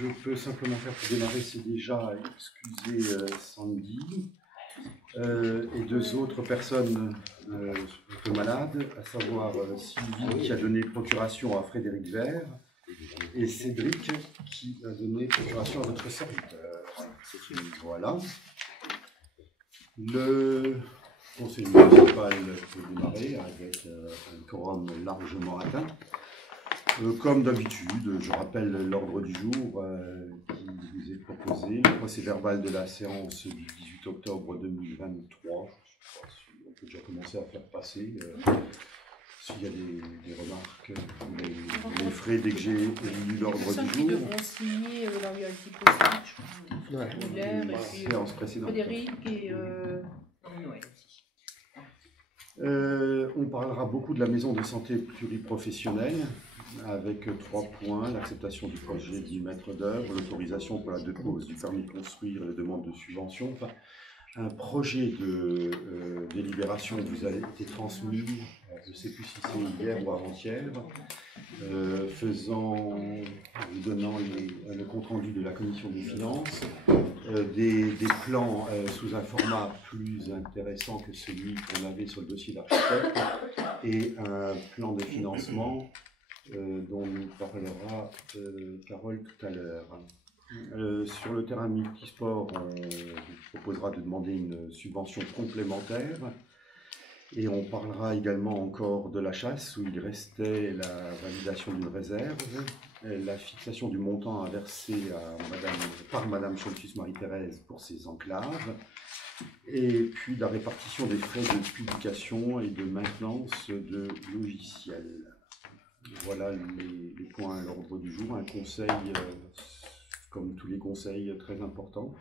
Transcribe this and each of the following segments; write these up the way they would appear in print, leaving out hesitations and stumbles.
je peux simplement faire pour démarrer, c'est déjà excuser Sandy et deux autres personnes un peu malades, à savoir Sylvie qui a donné procuration à Frédéric Vert et Cédric qui a donné procuration à votre serviteur. Voilà. Le conseil municipal peut démarrer avec un quorum largement atteint. Comme d'habitude, je rappelle l'ordre du jour qui vous est proposé, le procès verbal de la séance du 18 octobre 2023. Je sais pas si on peut déjà commencer à faire passer. S'il y a des remarques, les frais dès que j'ai lu l'ordre du jour. Qui devront signer la reality postage, et séance précédente. Frédéric et on parlera beaucoup de la maison de santé pluriprofessionnelle avec 3 points, l'acceptation du projet du maître d'œuvre, l'autorisation pour la dépose du permis de construire et la demande de subvention. Enfin, un projet de délibération vous a été transmis, je ne sais plus si c'est hier ou avant-hier, vous donnant le compte-rendu de la commission des finances, des plans sous un format plus intéressant que celui qu'on avait sur le dossier d'architecte et un plan de financement dont nous parlera Carole tout à l'heure. Sur le terrain multisport, on vous proposera de demander une subvention complémentaire et on parlera également encore de la chasse où il restait la validation d'une réserve, la fixation du montant à verser par Madame Scholtus Marie-Thérèse pour ses enclaves et puis la répartition des frais de publication et de maintenance de logiciels. Voilà les points à l'ordre du jour. Un conseil, comme tous les conseils, très important,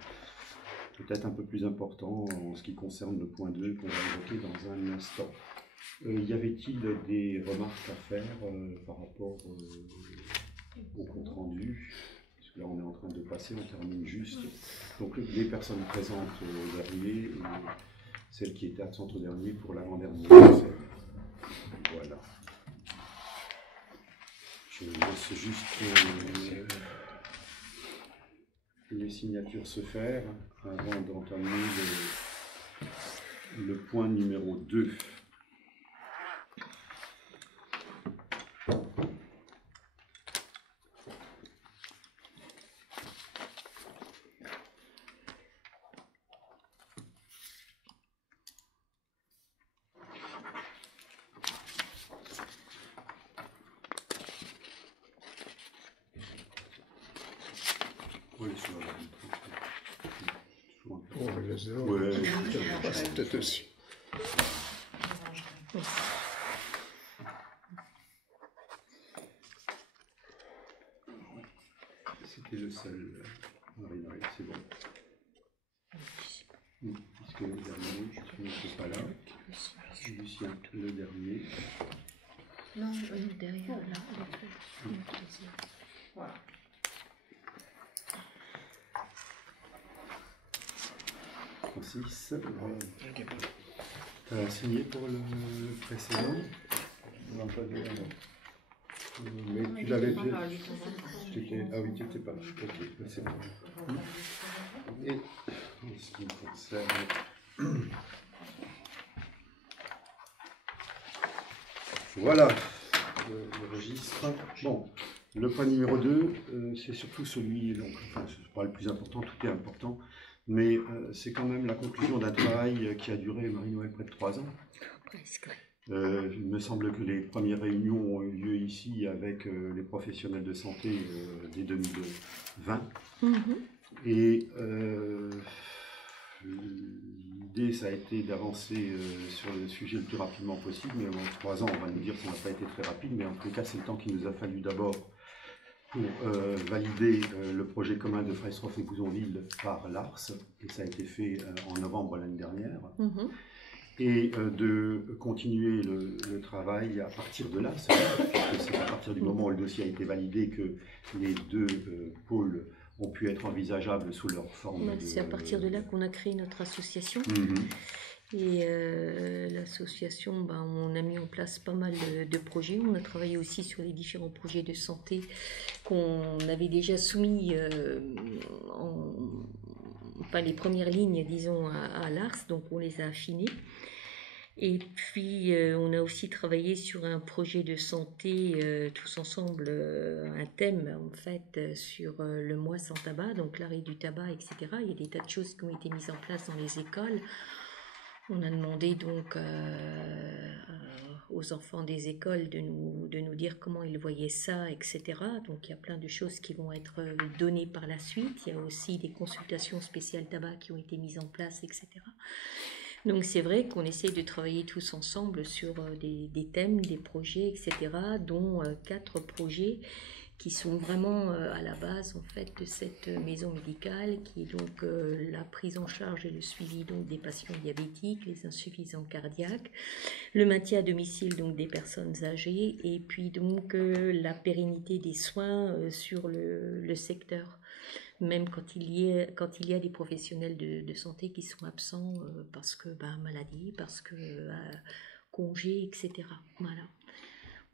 peut-être un peu plus important en ce qui concerne le point 2 qu'on va évoquer dans un instant. Y avait-il des remarques à faire par rapport au compte-rendu? Parce que là, on est en train de passer, on termine juste. Donc, les personnes présentes au dernier et celles qui étaient absentes au dernier pour l'avant-dernier. Voilà. Je laisse juste les signatures se faire avant d'entamer le point numéro 2. C'est peut-être aussi. C'était le seul. Oui, c'est bon. Puisque le dernier, je ne suis pas là. Lucien, le dernier. Non, derrière, là. voilà. Francis, tu as signé pour le précédent? Non, pas de mais tu l'avais fait. Ah oui, tu n'étais pas là. Ok, c'est bon. Et en ce qui me concerne. Voilà le registre. Bon, le point numéro 2, c'est surtout celui, donc, enfin, c'est pas le plus important, tout est important. Mais c'est quand même la conclusion d'un travail qui a duré, Marie-Noël, près de 3 ans. Presque. Il me semble que les premières réunions ont eu lieu ici avec les professionnels de santé dès 2020. Et l'idée, ça a été d'avancer sur le sujet le plus rapidement possible. Mais en 3 ans, on va nous dire que ça n'a pas été très rapide. Mais en tout cas, c'est le temps qu'il nous a fallu d'abord pour valider le projet commun de Freistroff et Bouzonville par l'ARS, et ça a été fait en novembre l'année dernière, et de continuer le travail à partir de là, puisque c'est à partir du moment où le dossier a été validé que les 2 pôles ont pu être envisageables sous leur forme. C'est à partir de là qu'on a créé notre association. Et l'association, ben, on a mis en place pas mal de projets. On a travaillé aussi sur les différents projets de santé qu'on avait déjà soumis enfin, les premières lignes, disons, à l'ARS, donc on les a affinés. Et puis, on a aussi travaillé sur un projet de santé, tous ensemble, un thème, en fait, sur le mois sans tabac, donc l'arrêt du tabac, etc. Il y a des tas de choses qui ont été mises en place dans les écoles. On a demandé donc aux enfants des écoles de nous dire comment ils voyaient ça, etc. Donc il y a plein de choses qui vont être données par la suite. Il y a aussi des consultations spéciales tabac qui ont été mises en place, etc. Donc c'est vrai qu'on essaye de travailler tous ensemble sur des thèmes, des projets, etc., dont 4 projets qui sont vraiment à la base en fait de cette maison médicale, qui est donc la prise en charge et le suivi donc des patients diabétiques, les insuffisants cardiaques, le maintien à domicile donc des personnes âgées, et puis donc la pérennité des soins sur le secteur. Même quand il y a des professionnels de santé qui sont absents parce que maladie, parce que congé, etc. Voilà.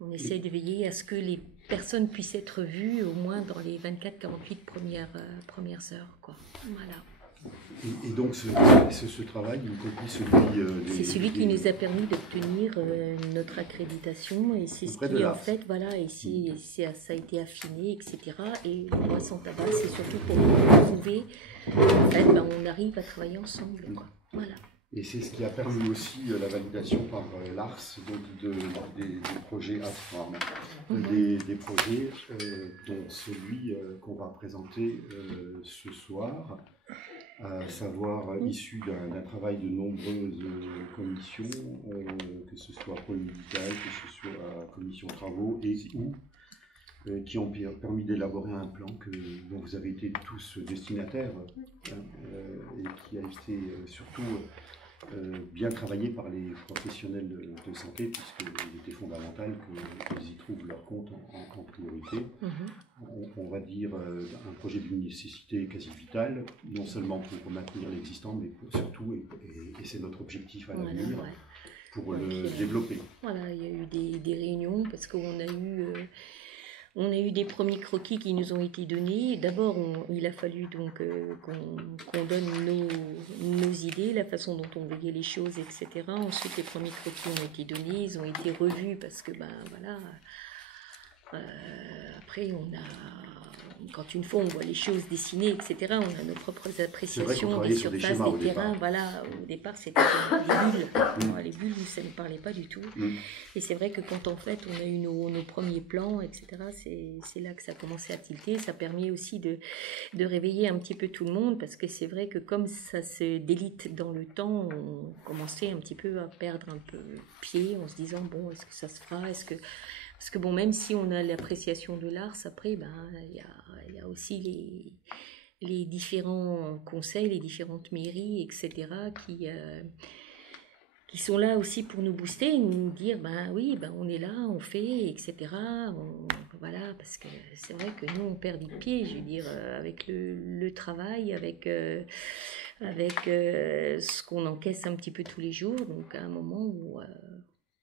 On essaie de veiller à ce que les personnes puissent être vues au moins dans les 24-48 premières heures, quoi. Voilà. Et donc ce travail, y compris celui c'est celui qui nous a permis d'obtenir notre accréditation, et c'est ce qui en fait, voilà, et ça a été affiné, etc. Et le mois sans tabac, c'est surtout pour prouver en fait, on arrive à travailler ensemble, quoi. Voilà. Et c'est ce qui a permis aussi la validation par l'ARS des projets ASFAM, des projets dont celui qu'on va présenter ce soir, à savoir issu d'un travail de nombreuses commissions, que ce soit pôle médical, que ce soit commission travaux qui ont permis d'élaborer un plan dont vous avez été tous destinataires et qui a été surtout bien travaillé par les professionnels de santé, puisqu'il était fondamental qu'ils y trouvent leur compte en priorité. On va dire un projet d'une nécessité quasi vitale, non seulement pour maintenir l'existant, mais surtout, et c'est notre objectif à l'avenir, pour le développer. Voilà, il y a eu des réunions, parce qu'on a eu... On a eu des premiers croquis qui nous ont été donnés. D'abord, il a fallu donc qu'on donne nos idées, la façon dont on voyait les choses, etc. Ensuite, les premiers croquis ont été donnés, ils ont été revus parce que, voilà. Après, quand une fois on voit les choses dessinées, etc., on a nos propres appréciations des surfaces, des terrains. Voilà, au départ, c'était des bulles. Les bulles, ça ne parlait pas du tout. Et c'est vrai que quand en fait on a eu nos premiers plans, etc., c'est là que ça a commencé à tilter. Ça permet aussi de réveiller un petit peu tout le monde, parce que c'est vrai que comme ça se délite dans le temps, on commençait un petit peu à perdre un peu pied en se disant, bon, est-ce que ça se fera, parce que bon, même si on a l'appréciation de l'art, après, il y a aussi les différents conseils, les différentes mairies, etc., qui sont là aussi pour nous booster, nous dire, oui, on est là, on fait, etc. Voilà, parce que c'est vrai que nous, on perd du pied, je veux dire, avec le travail, avec ce qu'on encaisse un petit peu tous les jours, donc à un moment où...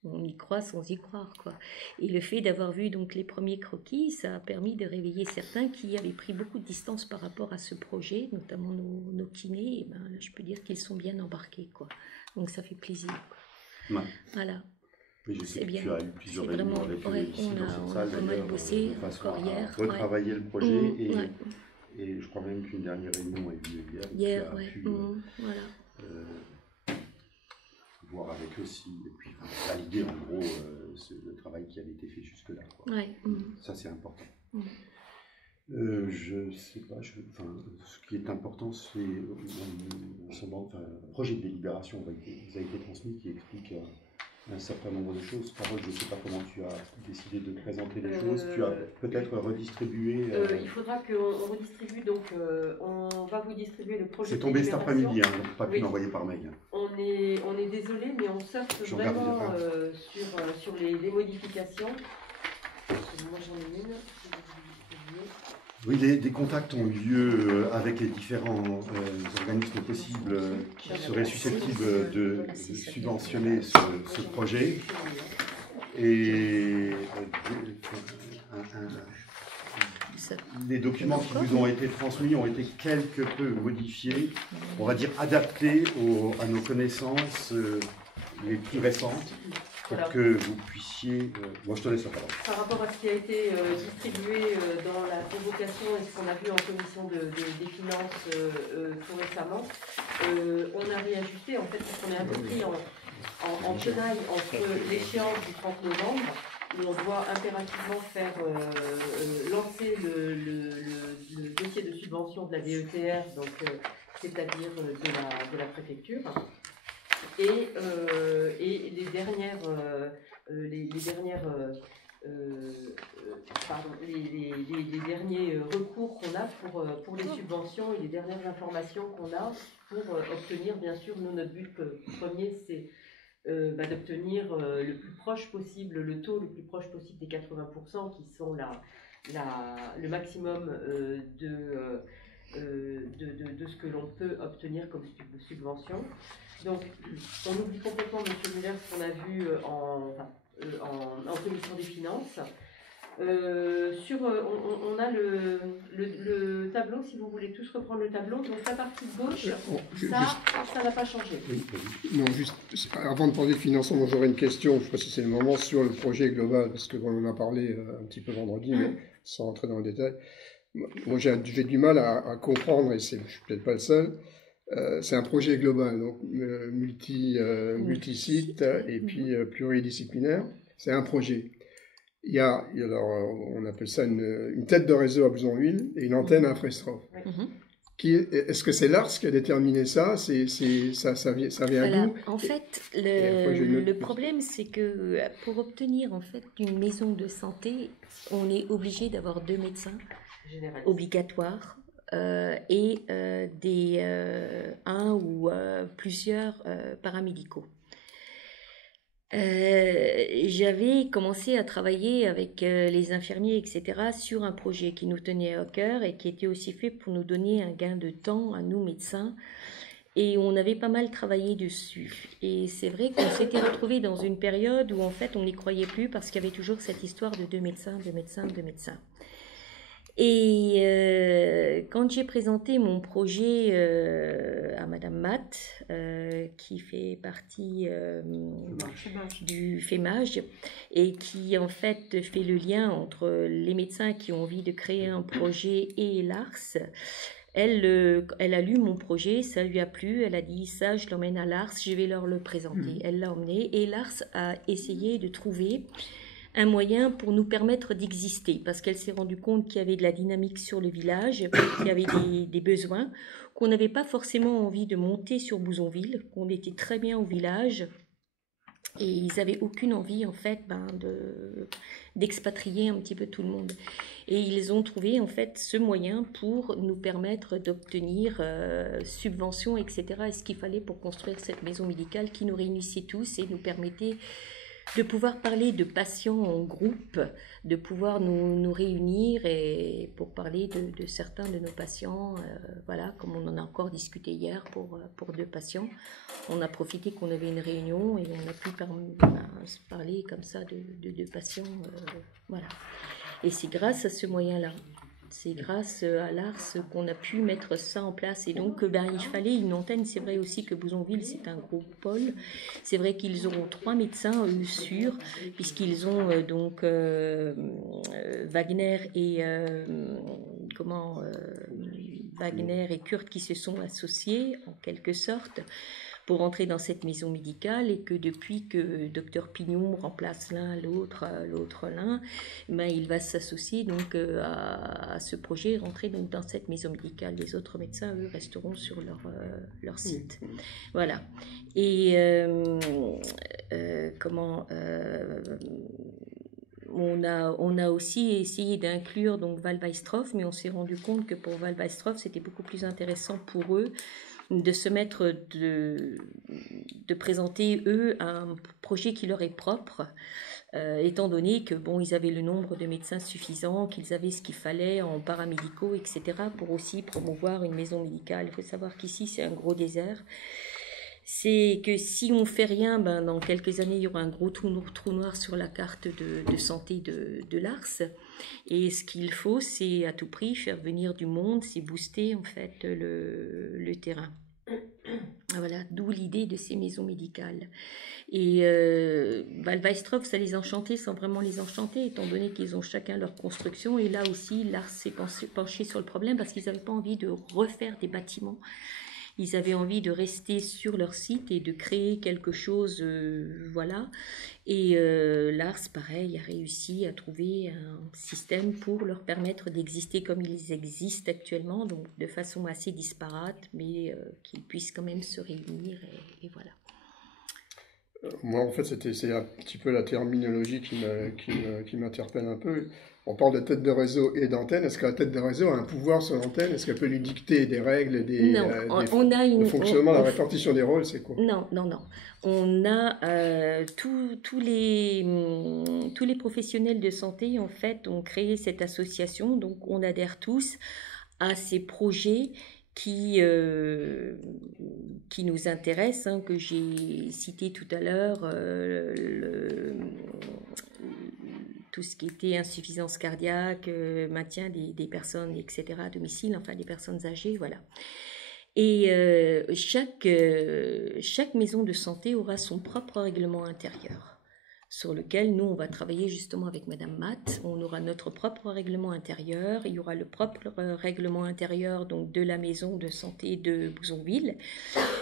on y croit sans y croire, quoi. Et le fait d'avoir vu donc les premiers croquis, ça a permis de réveiller certains qui avaient pris beaucoup de distance par rapport à ce projet, notamment nos kinés. Et là, je peux dire qu'ils sont bien embarqués, quoi. Donc ça fait plaisir, quoi. Ouais. Voilà. Mais je sais que tu as eu plusieurs réunions avec eux ici dans cette salle, pas mal bossé, encore hier. Retravailler le projet et je crois même qu'une dernière réunion a eu lieu hier. Tu as pu, voilà. voir avec eux aussi, et puis valider en gros le travail qui avait été fait jusque-là. Ça, c'est important. Je sais pas, ce qui est important, c'est un projet de délibération vous a été transmis qui explique un certain nombre de choses. Carole, je ne sais pas comment tu as décidé de présenter les choses. Tu as peut-être redistribué... il faudra qu'on redistribue, donc on va vous distribuer le projet. C'est tombé cet après-midi, donc pas pu l'envoyer par mail. On est désolé, mais on surfe vraiment sur les modifications. Moi j'en ai une. Oui, des contacts ont eu lieu avec les différents organismes possibles qui seraient susceptibles de subventionner ce projet. Et les documents qui vous ont été transmis ont été quelque peu modifiés, on va dire adaptés à nos connaissances les plus récentes, pour que vous puissiez... Moi, je te laisse la parole. Par rapport à ce qui a été distribué dans la convocation et ce qu'on a vu en commission des finances tout récemment, on a réajusté, en fait, parce qu'on est un peu pris en tenaille entre l'échéance du 30 novembre, où on doit impérativement faire lancer le dossier de subvention de la DETR, c'est-à-dire de la préfecture, et les derniers recours qu'on a pour les subventions et les dernières informations qu'on a pour obtenir, bien sûr, nous, notre but premier, c'est d'obtenir le plus proche possible, le taux le plus proche possible des 80%, qui sont le maximum de ce que l'on peut obtenir comme subvention. Donc, on oublie complètement, M. Muller, ce qu'on a vu en commission des finances. On a le tableau, si vous voulez tous reprendre le tableau. Donc, la partie gauche, ça n'a pas changé. Oui. Non, juste avant de parler de financement, moi j'aurais une question, je ne sais pas si c'est le moment, sur le projet global, parce qu'on en a parlé un petit peu vendredi, mais sans rentrer dans le détail. Moi, j'ai du mal à comprendre, et je ne suis peut-être pas le seul. C'est un projet global, donc multi-site et puis pluridisciplinaire. C'est un projet. Il y a, alors, on appelle ça une tête de réseau à Bouzonville et une antenne à Frestrophe. Est-ce que c'est l'ARS qui a déterminé ça? Ça vient d'où? En fait, le problème, c'est que pour obtenir en fait une maison de santé, on est obligé d'avoir 2 médecins obligatoires. Et un ou plusieurs paramédicaux. J'avais commencé à travailler avec les infirmiers, etc., sur un projet qui nous tenait à cœur et qui était aussi fait pour nous donner un gain de temps à nous médecins. Et on avait pas mal travaillé dessus. Et c'est vrai qu'on s'était retrouvés dans une période où en fait on n'y croyait plus parce qu'il y avait toujours cette histoire de 2 médecins, 2 médecins, 2 médecins. Et quand j'ai présenté mon projet à Madame Matt, qui fait partie du FEMAGE et qui en fait fait le lien entre les médecins qui ont envie de créer un projet et l'ARS, elle a lu mon projet, ça lui a plu, elle a dit ça, je l'emmène à l'ARS, je vais leur le présenter. Elle l'a emmené et l'ARS a essayé de trouver un moyen pour nous permettre d'exister, parce qu'elle s'est rendue compte qu'il y avait de la dynamique sur le village, qu'il y avait des besoins, qu'on n'avait pas forcément envie de monter sur Bouzonville, qu'on était très bien au village, et ils n'avaient aucune envie, en fait, d'expatrier un petit peu tout le monde. Et ils ont trouvé, en fait, ce moyen pour nous permettre d'obtenir subventions, etc., et ce qu'il fallait pour construire cette maison médicale qui nous réunissait tous et nous permettait de pouvoir parler de patients en groupe, de pouvoir nous réunir et pour parler de certains de nos patients, voilà, comme on en a encore discuté hier pour 2 patients. On a profité qu'on avait une réunion et on a pu se parler comme ça de 2 patients, voilà. Et c'est grâce à ce moyen-là. C'est grâce à l'ARS qu'on a pu mettre ça en place. Et donc, il fallait une antenne. C'est vrai aussi que Bouzonville, c'est un gros pôle. C'est vrai qu'ils auront 3 médecins, eux, sûrs, puisqu'ils ont Wagner et Wagner et Kurt qui se sont associés, en quelque sorte, pour entrer dans cette maison médicale, et que depuis que Dr Pignon remplace l'un, l'autre l'un, il va s'associer donc à ce projet, rentrer donc dans cette maison médicale. Les autres médecins, eux, resteront sur leur site. Voilà. Et on a aussi essayé d'inclure donc Val-Weistrhoff, mais on s'est rendu compte que pour Val-Weistrhoff, c'était beaucoup plus intéressant pour eux de se mettre, de présenter eux un projet qui leur est propre, étant donné que bon, ils avaient le nombre de médecins suffisant, qu'ils avaient ce qu'il fallait en paramédicaux, etc., pour aussi promouvoir une maison médicale. Il faut savoir qu'ici, c'est un gros désert. C'est que si on fait rien, ben, dans quelques années, il y aura un gros trou noir sur la carte de santé de l'Ars. Et ce qu'il faut, c'est à tout prix faire venir du monde, c'est booster en fait le terrain. Voilà, d'où l'idée de ces maisons médicales. Et Val-Weistrhoff, ça les enchantait sans vraiment les enchanter, étant donné qu'ils ont chacun leur construction. Et là aussi, l'Ars s'est penché sur le problème parce qu'ils n'avaient pas envie de refaire des bâtiments. Ils avaient envie de rester sur leur site et de créer quelque chose, voilà. Et l'Ars, pareil, a réussi à trouver un système pour leur permettre d'exister comme ils existent actuellement, donc de façon assez disparate, mais qu'ils puissent quand même se réunir, et voilà. Moi, en fait, c'est un petit peu la terminologie qui m'interpelle un peu. On parle de tête de réseau et d'antenne. Est-ce que la tête de réseau a un pouvoir sur l'antenne? Est-ce qu'elle peut lui dicter des règles, le fonctionnement, la répartition des rôles, c'est quoi? Non. On a tous les professionnels de santé, en fait, ont créé cette association. Donc, on adhère tous à ces projets qui nous intéressent, hein, que j'ai cité tout à l'heure, tout ce qui était insuffisance cardiaque, maintien des personnes, etc., à domicile, enfin des personnes âgées, voilà. Et chaque maison de santé aura son propre règlement intérieur, sur lequel nous, on va travailler justement avec Madame Matt. On aura notre propre règlement intérieur. Il y aura le propre règlement intérieur donc, de la maison de santé de Bouzonville.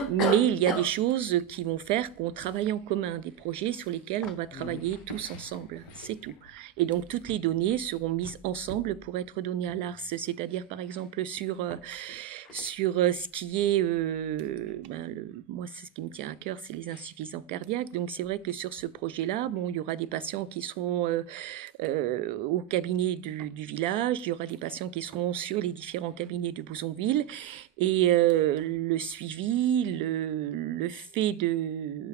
Mais il y a des choses qui vont faire qu'on travaille en commun, des projets sur lesquels on va travailler tous ensemble. C'est tout. Et donc, toutes les données seront mises ensemble pour être données à l'ARS. C'est-à-dire, par exemple, sur ce qui est, moi, c'est ce qui me tient à cœur, c'est les insuffisants cardiaques. Donc, c'est vrai que sur ce projet-là, bon, il y aura des patients qui seront au cabinet du village, il y aura des patients qui seront sur les différents cabinets de Bouzonville. Et le suivi, le fait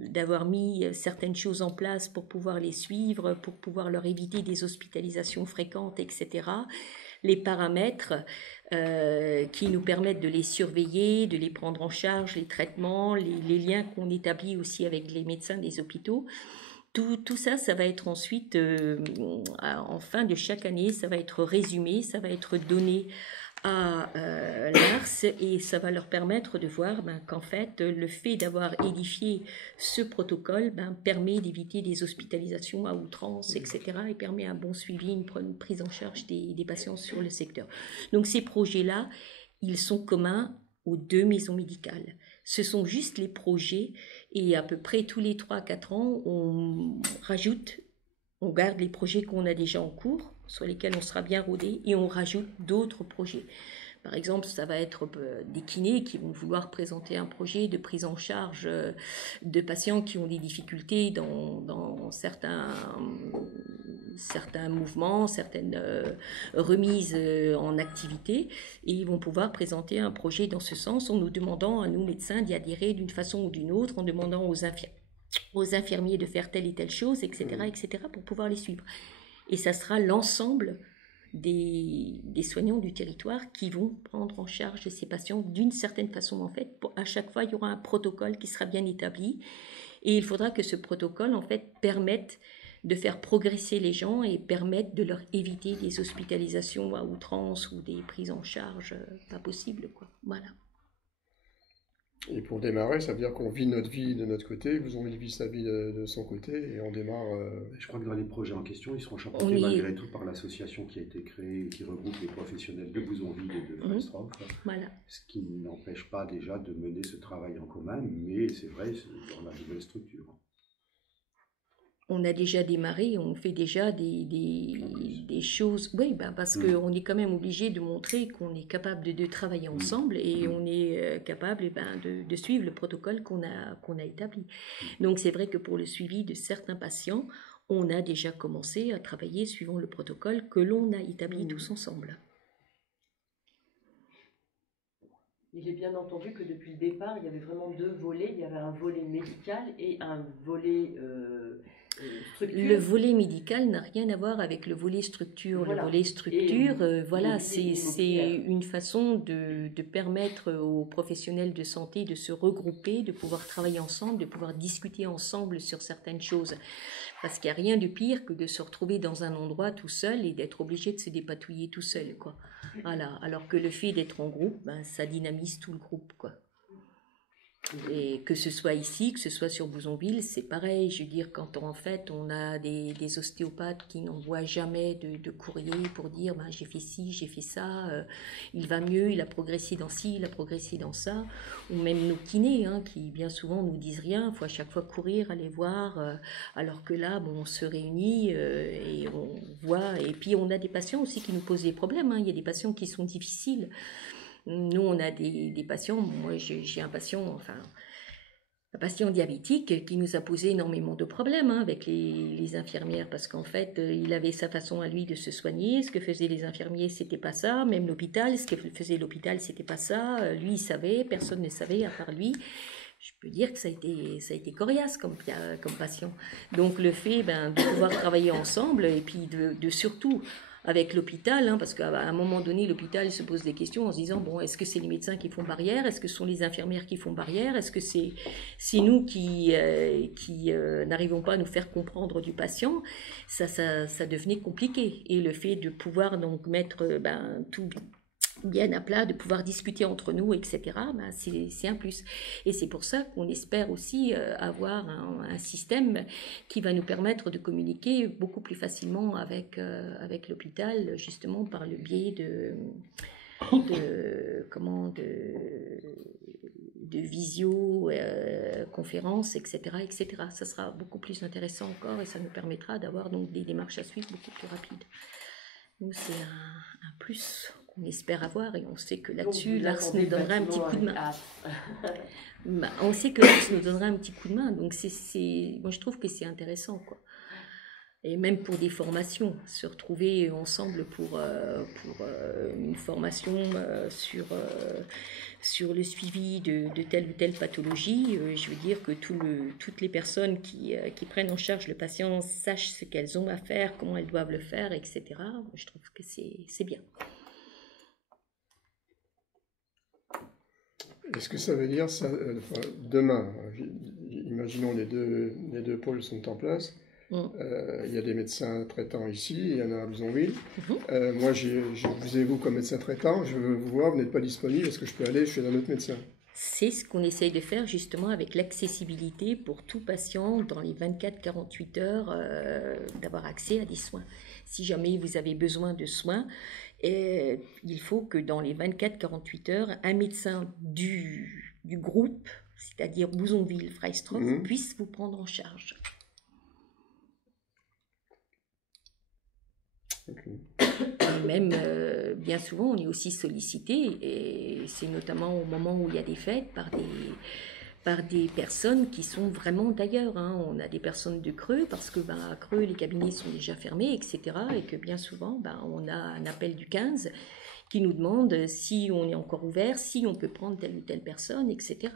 d'avoir mis certaines choses en place pour pouvoir les suivre, pour pouvoir leur éviter des hospitalisations fréquentes, etc., les paramètres qui nous permettent de les surveiller, de les prendre en charge, les traitements, les liens qu'on établit aussi avec les médecins des hôpitaux. Tout ça, ça va être ensuite, en fin de chaque année, ça va être résumé, ça va être donné à l'ARS et ça va leur permettre de voir qu'en fait, le fait d'avoir édifié ce protocole permet d'éviter des hospitalisations à outrance, etc. et permet un bon suivi, une prise en charge des patients sur le secteur. Donc ces projets-là, ils sont communs aux deux maisons médicales. Ce sont juste les projets et à peu près tous les 3-4 ans, on garde les projets qu'on a déjà en cours, sur lesquels on sera bien rodé, et on rajoute d'autres projets. Par exemple, ça va être des kinés qui vont vouloir présenter un projet de prise en charge de patients qui ont des difficultés dans certains mouvements, certaines remises en activité, et ils vont pouvoir présenter un projet dans ce sens en nous demandant à nous médecins d'y adhérer d'une façon ou d'une autre, en demandant aux infirmiers de faire telle et telle chose, etc., pour pouvoir les suivre. Et ça sera l'ensemble des soignants du territoire qui vont prendre en charge ces patients d'une certaine façon. En fait, à chaque fois, il y aura un protocole qui sera bien établi et il faudra que ce protocole, en fait, permette de faire progresser les gens et permette de leur éviter des hospitalisations à outrance ou des prises en charge pas possibles, quoi. Voilà. Et pour démarrer, ça veut dire qu'on vit notre vie de notre côté, vous avez vit sa vie de son côté, et on démarre... Je crois que dans les projets en question, ils seront chapeautés malgré tout par l'association qui a été créée et qui regroupe les professionnels de Bouzonville et de Weistrhoff. Voilà. Ce qui n'empêche pas déjà de mener ce travail en commun, mais c'est vrai, dans la nouvelle structure. On a déjà démarré, on fait déjà des choses, oui, parce qu'on est quand même obligé de montrer qu'on est capable de travailler ensemble et on est capable de suivre le protocole qu'on a établi. Donc c'est vrai que pour le suivi de certains patients, on a déjà commencé à travailler suivant le protocole que l'on a établi tous ensemble. J'ai bien entendu que depuis le départ, il y avait vraiment deux volets. Il y avait un volet médical et un volet structure. Le volet médical n'a rien à voir avec le volet structure. Voilà. Le volet structure, voilà, c'est immobilière. une façon de permettre aux professionnels de santé de se regrouper, de pouvoir travailler ensemble, de pouvoir discuter ensemble sur certaines choses. Parce qu'il n'y a rien de pire que de se retrouver dans un endroit tout seul et d'être obligé de se dépatouiller tout seul, quoi. Voilà. Alors que le fait d'être en groupe, ben, ça dynamise tout le groupe, quoi. Et que ce soit ici, que ce soit sur Bouzonville, c'est pareil. Je veux dire, quand en fait on a des ostéopathes qui n'envoient jamais de courrier pour dire ben, j'ai fait ci, j'ai fait ça, il va mieux, il a progressé dans ci, il a progressé dans ça, ou même nos kinés qui bien souvent nous disent rien, il faut à chaque fois courir, aller voir, alors que là bon, on se réunit et on voit, et puis on a des patients aussi qui nous posent des problèmes, il y a des patients qui sont difficiles. Nous, on a des patients, moi j'ai un patient diabétique qui nous a posé énormément de problèmes avec les infirmières parce qu'en fait, il avait sa façon à lui de se soigner, ce que faisaient les infirmiers, c'était pas ça, même l'hôpital, ce que faisait l'hôpital, c'était pas ça, lui il savait, personne ne savait à part lui. Je peux dire que ça a été coriace comme patient. Donc le fait de pouvoir travailler ensemble et puis de surtout avec l'hôpital, parce qu'à un moment donné, l'hôpital se pose des questions en se disant, bon, est-ce que c'est les médecins qui font barrière? Est-ce que ce sont les infirmières qui font barrière? Est-ce que c'est nous qui n'arrivons pas à nous faire comprendre du patient? Ça devenait compliqué. Et le fait de pouvoir donc mettre tout bien à plat, de pouvoir discuter entre nous, etc., c'est un plus. Et c'est pour ça qu'on espère aussi avoir un système qui va nous permettre de communiquer beaucoup plus facilement avec l'hôpital, justement par le biais de visio, conférences, etc., etc. Ça sera beaucoup plus intéressant encore et ça nous permettra d'avoir donc des démarches à suivre beaucoup plus rapides. Nous, c'est un plus qu'on espère avoir et on sait que là-dessus, Lars nous donnera un petit coup de main. On sait que Lars nous donnera un petit coup de main, donc moi je trouve que c'est intéressant, quoi. Et même pour des formations, se retrouver ensemble pour une formation sur le suivi de telle ou telle pathologie. Je veux dire que toutes les personnes qui prennent en charge le patient sachent ce qu'elles ont à faire, comment elles doivent le faire, etc. Je trouve que c'est bien. Est-ce que ça veut dire, demain, imaginons les deux pôles sont en place, il y a des médecins traitants ici, il y en a à Bouzonville. Moi, vous avez vous comme médecin traitant, je veux vous voir, vous n'êtes pas disponible, est-ce que je peux aller chez un autre médecin? C'est ce qu'on essaye de faire justement avec l'accessibilité pour tout patient dans les 24-48 heures d'avoir accès à des soins. Si jamais vous avez besoin de soins, il faut que dans les 24-48 heures, un médecin du groupe, c'est-à-dire Bouzonville, Freistroff, puisse vous prendre en charge. Même, bien souvent, on est aussi sollicité, et c'est notamment au moment où il y a des fêtes par des personnes qui sont vraiment d'ailleurs. On a des personnes de Creux, parce que à Creux, les cabinets sont déjà fermés, etc. Et que bien souvent, on a un appel du 15 qui nous demande si on est encore ouvert, si on peut prendre telle ou telle personne, etc.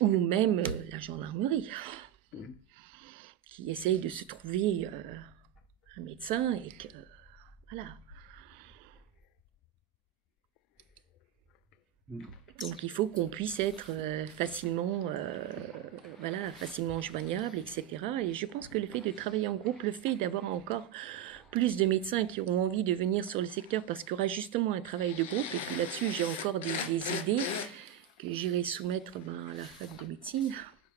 Ou même la gendarmerie, qui essaye de se trouver un médecin et que... Voilà. Donc il faut qu'on puisse être facilement joignable, etc. Et je pense que le fait de travailler en groupe, le fait d'avoir encore plus de médecins qui auront envie de venir sur le secteur, parce qu'il y aura justement un travail de groupe, et puis là-dessus j'ai encore des idées que j'irai soumettre à la fac de médecine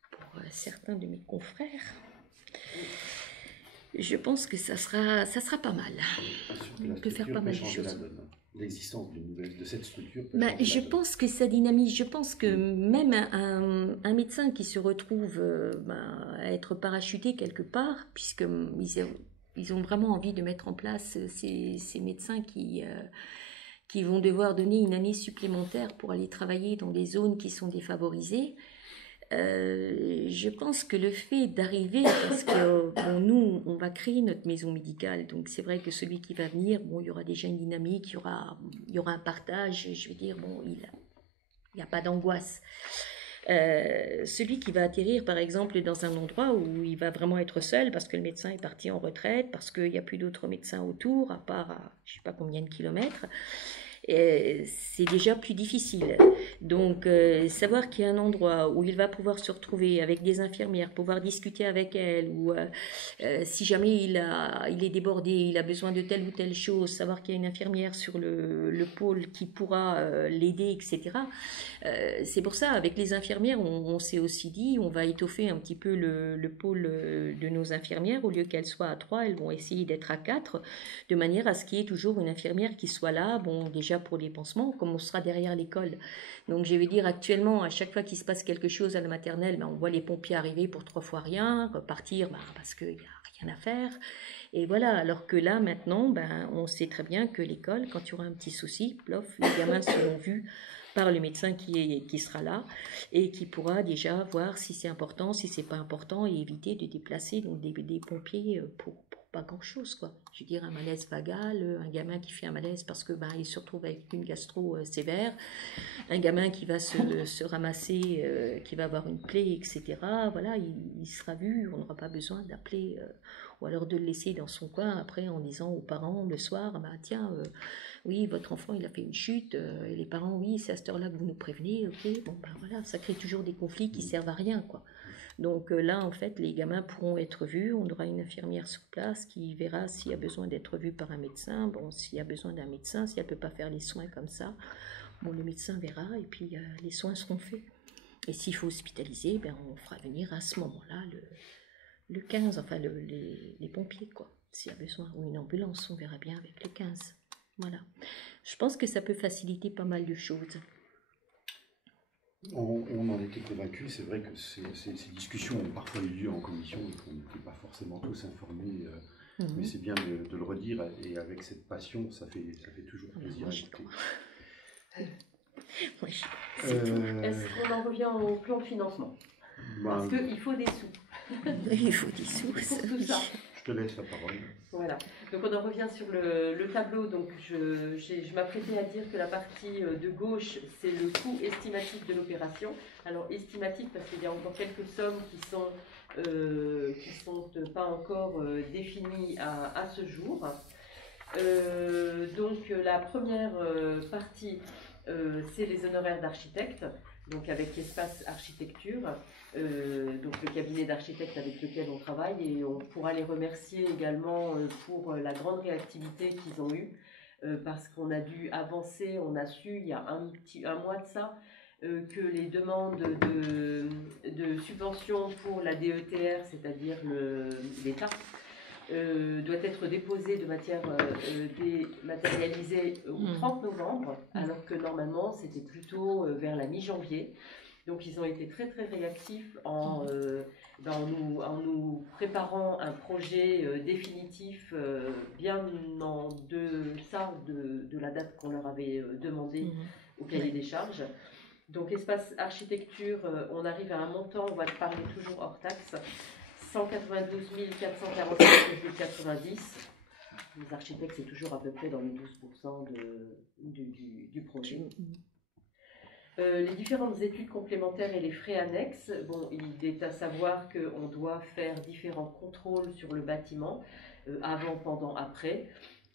pour certains de mes confrères. Je pense que ça sera pas mal. On peut faire pas mal de choses. L'existence de cette structure. Je pense que ça dynamise. Je pense que même un médecin qui se retrouve à être parachuté quelque part, puisqu'ils ont vraiment envie de mettre en place ces médecins qui vont devoir donner une année supplémentaire pour aller travailler dans des zones qui sont défavorisées. Je pense que le fait d'arriver, parce que bon, nous, on va créer notre maison médicale, donc c'est vrai que celui qui va venir, bon, il y aura déjà une dynamique, il y aura un partage, je veux dire, bon, il n'y a pas d'angoisse. Celui qui va atterrir, par exemple, dans un endroit où il va vraiment être seul, parce que le médecin est parti en retraite, parce qu'il n'y a plus d'autres médecins autour, à part à je ne sais pas combien de kilomètres, c'est déjà plus difficile. Donc, savoir qu'il y a un endroit où il va pouvoir se retrouver avec des infirmières, pouvoir discuter avec elles, ou si jamais il est débordé, il a besoin de telle ou telle chose, savoir qu'il y a une infirmière sur le pôle qui pourra l'aider, etc. C'est pour ça, avec les infirmières, on s'est aussi dit, on va étoffer un petit peu le pôle de nos infirmières. Au lieu qu'elles soient à 3, elles vont essayer d'être à 4, de manière à ce qu'il y ait toujours une infirmière qui soit là, bon, déjà pour les pansements, comme on sera derrière l'école. Donc je vais dire, actuellement, à chaque fois qu'il se passe quelque chose à la maternelle, ben, on voit les pompiers arriver pour 3 fois rien, repartir parce qu'il n'y a rien à faire. Et voilà, alors que là, maintenant, ben, on sait très bien que l'école, quand il y aura un petit souci, plof, les gamins seront vus par le médecin qui sera là et qui pourra déjà voir si c'est important, si c'est pas important, et éviter de déplacer donc des pompiers pour pas grand-chose, quoi. Je veux dire, un malaise vagal, un gamin qui fait un malaise parce que il se retrouve avec une gastro sévère, un gamin qui va se ramasser, qui va avoir une plaie, etc. Voilà, il sera vu, on n'aura pas besoin d'appeler ou alors de le laisser dans son coin après en disant aux parents le soir, tiens, oui, votre enfant il a fait une chute, et les parents, oui, c'est à cette heure-là que vous nous prévenez, ok, bon voilà, ça crée toujours des conflits qui servent à rien, quoi. Donc là, en fait, les gamins pourront être vus, on aura une infirmière sur place qui verra s'il y a besoin d'être vu par un médecin, bon, s'il y a besoin d'un médecin, si elle ne peut pas faire les soins comme ça, bon, le médecin verra et puis les soins seront faits. Et s'il faut hospitaliser, on fera venir à ce moment-là le 15, enfin les pompiers, quoi, s'il y a besoin, ou une ambulance, on verra bien avec le 15. Voilà. Je pense que ça peut faciliter pas mal de choses. On en était convaincus, c'est vrai que ces discussions ont parfois eu lieu en commission et qu'on n'était pas forcément tous informés, mais c'est bien de le redire, et avec cette passion, ça fait toujours plaisir à écouter. Oui. Est-ce qu'on en revient au plan de financement? Parce qu'il faut des sous. Il faut des sous. Pour tout ça. Je te laisse la parole. Voilà. Donc on en revient sur le tableau. Donc je m'apprêtais à dire que la partie de gauche, c'est le coût estimatif de l'opération. Alors estimatif parce qu'il y a encore quelques sommes qui sont pas encore définies à ce jour. Donc la première partie, c'est les honoraires d'architecte, donc avec Espace Architecture, donc le cabinet d'architectes avec lequel on travaille, et on pourra les remercier également pour la grande réactivité qu'ils ont eue, parce qu'on a dû avancer, on a su il y a un mois de ça, que les demandes de subventions pour la DETR, c'est-à-dire l'État, doit être déposée de matière dématérialisée au 30 novembre, alors que normalement c'était plutôt vers la mi-janvier. Donc ils ont été très très réactifs en nous préparant un projet définitif bien en deçà de la date qu'on leur avait demandé au cahier des charges. Donc Espace Architecture, on arrive à un montant, on va parler toujours hors taxe, 192 445,90. Les architectes, c'est toujours à peu près dans les 12% du projet. Les différentes études complémentaires et les frais annexes, bon, il est à savoir qu'on doit faire différents contrôles sur le bâtiment, avant, pendant, après,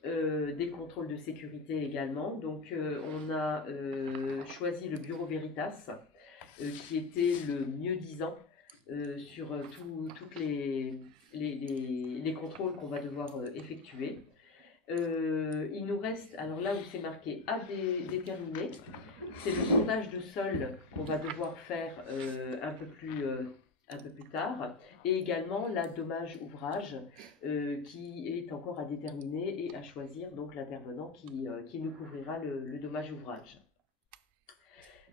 des contrôles de sécurité également. Donc on a choisi le Bureau Veritas, qui était le mieux disant sur toutes les contrôles qu'on va devoir effectuer. Il nous reste, alors là où c'est marqué à déterminer, c'est le sondage de sol qu'on va devoir faire un peu plus tard, et également la dommage ouvrage qui est encore à déterminer et à choisir, donc l'intervenant qui nous couvrira le dommage ouvrage.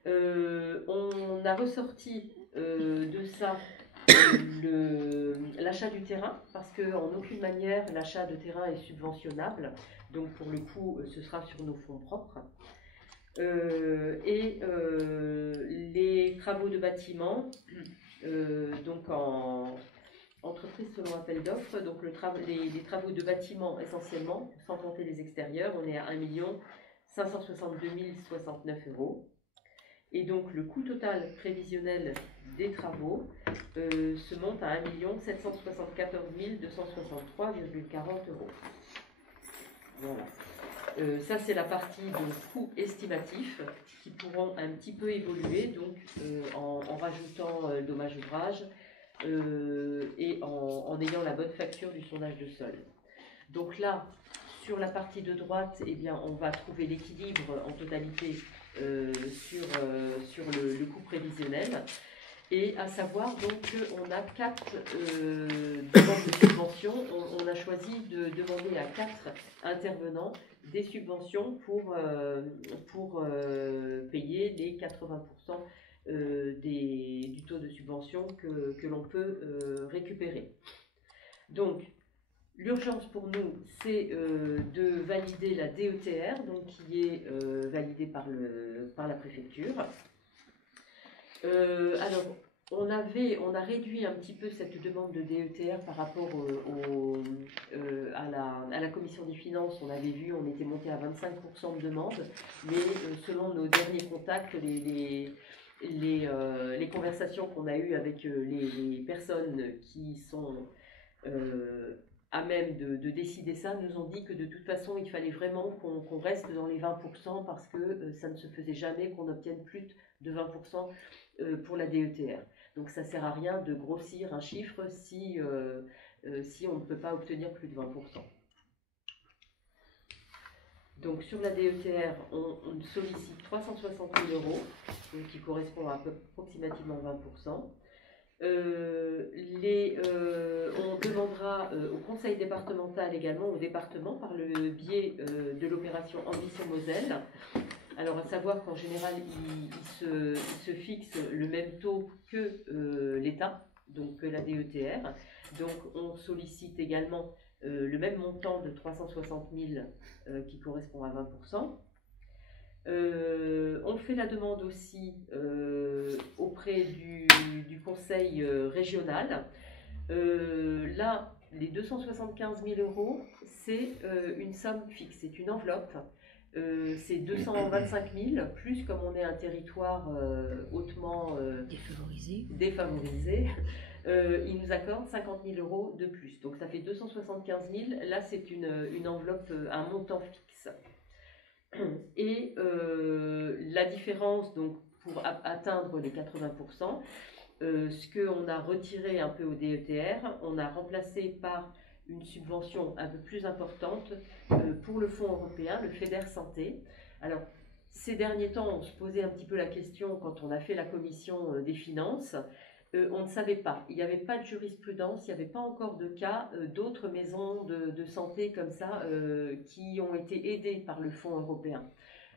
On a ressorti de ça l'achat du terrain, parce qu'en aucune manière l'achat de terrain est subventionnable, donc pour le coup ce sera sur nos fonds propres. Et les travaux de bâtiment, donc en entreprise selon appel d'offres, donc les travaux de bâtiment essentiellement, sans compter les extérieurs, on est à 1 562 069 €. Et donc le coût total prévisionnel des travaux se monte à 1 774 263,40 €. Voilà. Ça, c'est la partie de coûts estimatifs qui pourront un petit peu évoluer donc, en rajoutant dommage ouvrage et en ayant la bonne facture du sondage de sol. Donc là, sur la partie de droite, eh bien, on va trouver l'équilibre en totalité sur le coût prévisionnel. Et à savoir donc qu'on a 4 demandes de subventions. On a choisi de demander à 4 intervenants des subventions pour payer les 80% du taux de subvention que l'on peut récupérer. Donc, l'urgence pour nous, c'est de valider la DETR, donc qui est validée par la préfecture. Alors, on a réduit un petit peu cette demande de DETR par rapport à la commission des finances. On avait vu, on était monté à 25% de demande, mais selon nos derniers contacts, les conversations qu'on a eues avec les personnes qui sont à même de décider ça, nous ont dit que de toute façon, il fallait vraiment qu'on reste dans les 20% parce que ça ne se faisait jamais qu'on obtienne plus de 20% pour la DETR. Donc ça ne sert à rien de grossir un chiffre si on ne peut pas obtenir plus de 20%. Donc sur la DETR, on sollicite 360 000 €, qui correspond à approximativement 20%. On demandera au conseil départemental également, au département, par le biais de l'opération Ambition Moselle. Alors, à savoir qu'en général, il se fixe le même taux que l'État, donc que la DETR. Donc, on sollicite également le même montant de 360 000 qui correspond à 20%. On fait la demande aussi auprès du conseil régional. Là, les 275 000 €, c'est une somme fixe, c'est une enveloppe. C'est 225 000, plus comme on est un territoire hautement défavorisé, il nous accorde 50 000 € de plus. Donc ça fait 275 000. Là, c'est une enveloppe, un montant fixe. Et la différence, donc, pour atteindre les 80%, ce qu'on a retiré un peu au DETR, on a remplacé par une subvention un peu plus importante pour le fonds européen, le FEDER Santé. Alors, ces derniers temps, on se posait un petit peu la question quand on a fait la commission des finances. On ne savait pas, il n'y avait pas de jurisprudence, il n'y avait pas encore de cas d'autres maisons de santé comme ça qui ont été aidées par le fonds européen.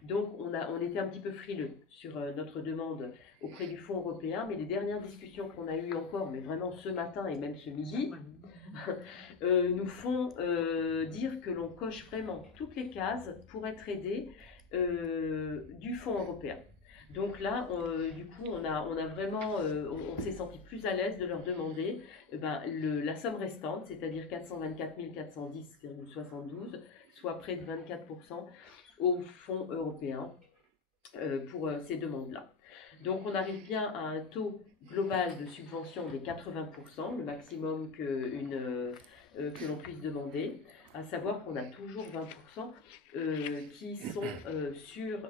Donc on était un petit peu frileux sur notre demande auprès du fonds européen, mais les dernières discussions qu'on a eues encore, mais vraiment ce matin et même ce midi, nous font dire que l'on coche vraiment toutes les cases pour être aidé du fonds européen. Donc là, du coup, on a vraiment, on s'est senti plus à l'aise de leur demander la somme restante, c'est-à-dire 424 410,72, soit près de 24% au fonds européen pour ces demandes-là. Donc on arrive bien à un taux global de subvention des 80%, le maximum que l'on puisse demander, à savoir qu'on a toujours 20% qui sont sur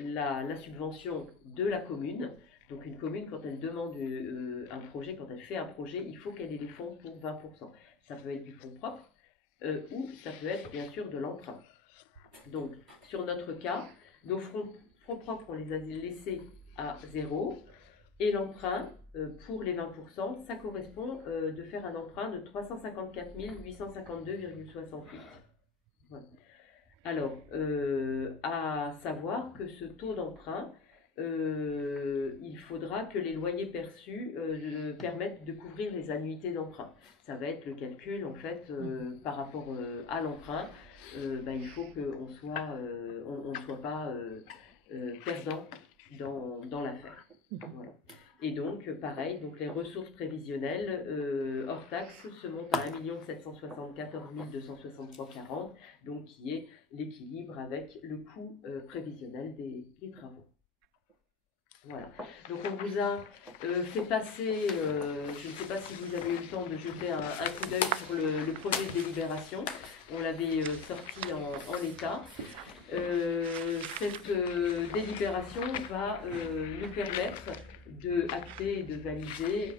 la subvention de la commune. Donc une commune, quand elle demande un projet, quand elle fait un projet, il faut qu'elle ait les fonds pour 20%. Ça peut être du fonds propre ou ça peut être bien sûr de l'emprunt. Donc sur notre cas, nos fonds propres, on les a laissés à 0. Et l'emprunt, pour les 20%, ça correspond de faire un emprunt de 354 852,68. Voilà. Alors, à savoir que ce taux d'emprunt, il faudra que les loyers perçus permettent de couvrir les annuités d'emprunt. Ça va être le calcul, en fait, par rapport à l'emprunt. Il faut qu'on soit, on ne soit pas perdant dans l'affaire. Voilà. Et donc, pareil, donc les ressources prévisionnelles hors taxes se montent à 1 774 263,40, donc qui est l'équilibre avec le coût prévisionnel des travaux. Voilà. Donc on vous a fait passer, je ne sais pas si vous avez eu le temps de jeter un coup d'œil sur le projet de délibération. On l'avait sorti en l'état. Cette délibération va nous permettre de acter et de valider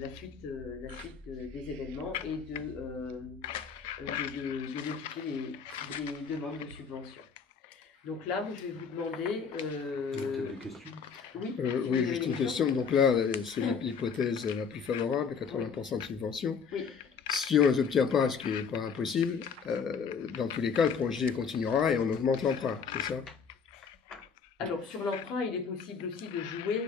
la suite des événements et de notifier les demandes de subvention. Donc là, je vais vous demander... Des questions? Oui, oui, juste une question. Donc là, c'est l'hypothèse la plus favorable, 80% de subvention. Oui. Si on ne les obtient pas, ce qui n'est pas impossible, dans tous les cas, le projet continuera et on augmente l'emprunt, c'est ça? Alors, sur l'emprunt, il est possible aussi de jouer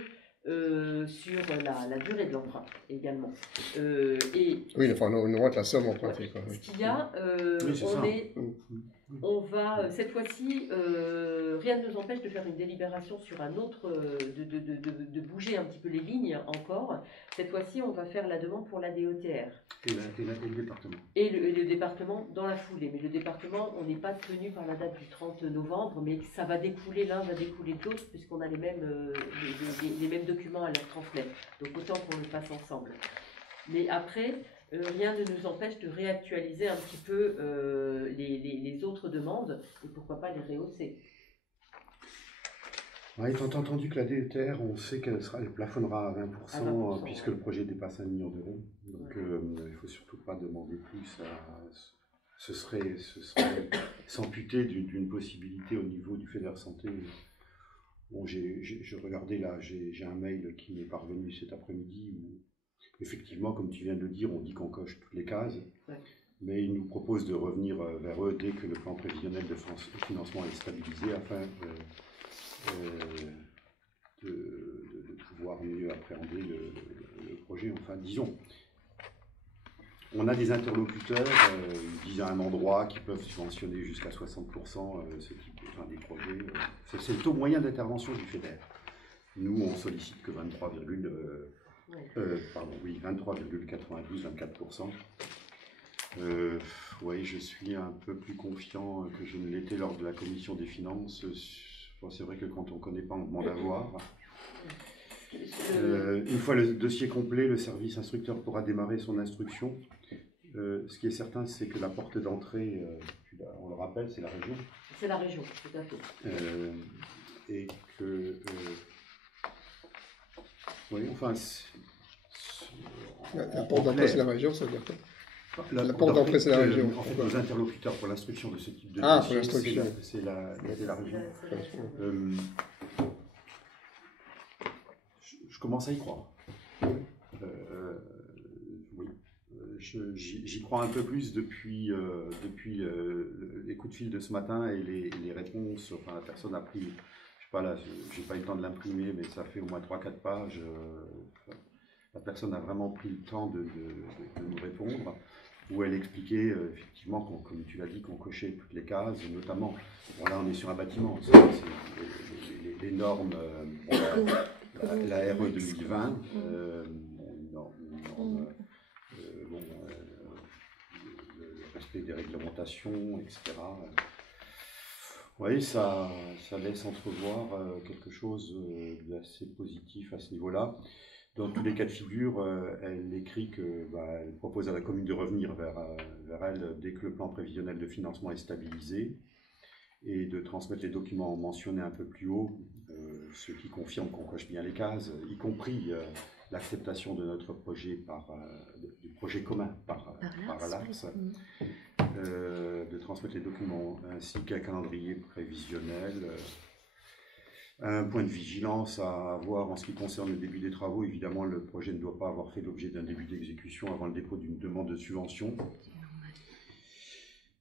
sur la durée de l'emprunt également. Oui, enfin, on augmente la somme empruntée. Quoi, oui. Ce qu'il y a, on va, cette fois-ci, rien ne nous empêche de faire une délibération sur un autre, de bouger un petit peu les lignes encore. Cette fois-ci, on va faire la demande pour la DETR. Et le département. Et le département dans la foulée. Mais le département, on n'est pas tenu par la date du 30 novembre, mais ça va découler, l'un va découler de l'autre, puisqu'on a les mêmes documents à leur transmettre. Donc autant qu'on le fasse ensemble. Mais après, rien ne nous empêche de réactualiser un petit peu les autres demandes, et pourquoi pas les rehausser. Ouais, étant entendu que la DETR, on sait qu'elle plafonnera à 20%, puisque le projet dépasse 1 million d'euros. Donc il ne faut surtout pas demander plus. Ce serait s'amputer d'une possibilité au niveau du FEDER Santé. Bon, je regardais là, j'ai un mail qui m'est parvenu cet après-midi où, effectivement, comme tu viens de le dire, on dit qu'on coche toutes les cases. Ouais. Mais ils nous proposent de revenir vers eux dès que le plan prévisionnel de financement est stabilisé afin de pouvoir mieux appréhender le projet. Enfin, disons, on a des interlocuteurs, ils disent à un endroit qui peuvent subventionner jusqu'à 60% ce type des projets. C'est le taux moyen d'intervention du FEDER. Nous, on sollicite que 23,92-24%. Oui, je suis un peu plus confiant que je ne l'étais lors de la commission des finances. C'est vrai que quand on ne connaît pas, on demande à voir. Une fois le dossier complet, le service instructeur pourra démarrer son instruction. Ce qui est certain, c'est que la porte d'entrée, on le rappelle, c'est la région. C'est la région, tout à fait. Et que... oui, enfin... La porte d'entrée, c'est la région, ça veut dire quoi? La porte d'entrée, c'est la région. En fait, nos interlocuteurs pour l'instruction de ce type de dossier, c'est la région. Je commence à y croire. Oui. J'y crois un peu plus depuis les coups de fil de ce matin et les réponses. Enfin, la personne a pris, je sais pas là, j'ai pas eu le temps de l'imprimer, mais ça fait au moins 3-4 pages. La personne a vraiment pris le temps de nous répondre, où elle expliquait effectivement, comme tu l'as dit, qu'on cochait toutes les cases, notamment, bon, là on est sur un bâtiment, c'est les normes, la RE 2020, le respect des réglementations, etc. Oui, ça laisse entrevoir quelque chose d'assez positif à ce niveau-là. Dans tous les cas de figure, elle écrit qu'elle propose à la commune de revenir vers elle dès que le plan prévisionnel de financement est stabilisé et de transmettre les documents mentionnés un peu plus haut, ce qui confirme qu'on coche bien les cases, y compris l'acceptation de notre projet du projet commun par l'ARS, de transmettre les documents ainsi qu'un calendrier prévisionnel. Un point de vigilance à avoir en ce qui concerne le début des travaux. Évidemment, le projet ne doit pas avoir fait l'objet d'un début d'exécution avant le dépôt d'une demande de subvention.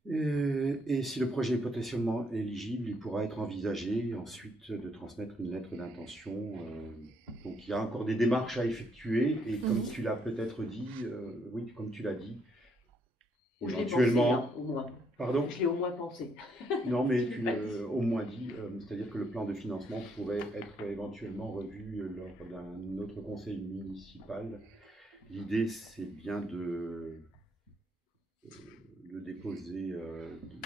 Et si le projet est potentiellement éligible, il pourra être envisagé ensuite de transmettre une lettre d'intention. Donc il y a encore des démarches à effectuer et comme tu l'as peut-être dit, oui, comme tu l'as dit, éventuellement, Pardon? Je l'ai au moins pensé. Non, mais tu l'as au moins dit, c'est-à-dire que le plan de financement pourrait être éventuellement revu lors d'un autre conseil municipal. L'idée, c'est bien de déposer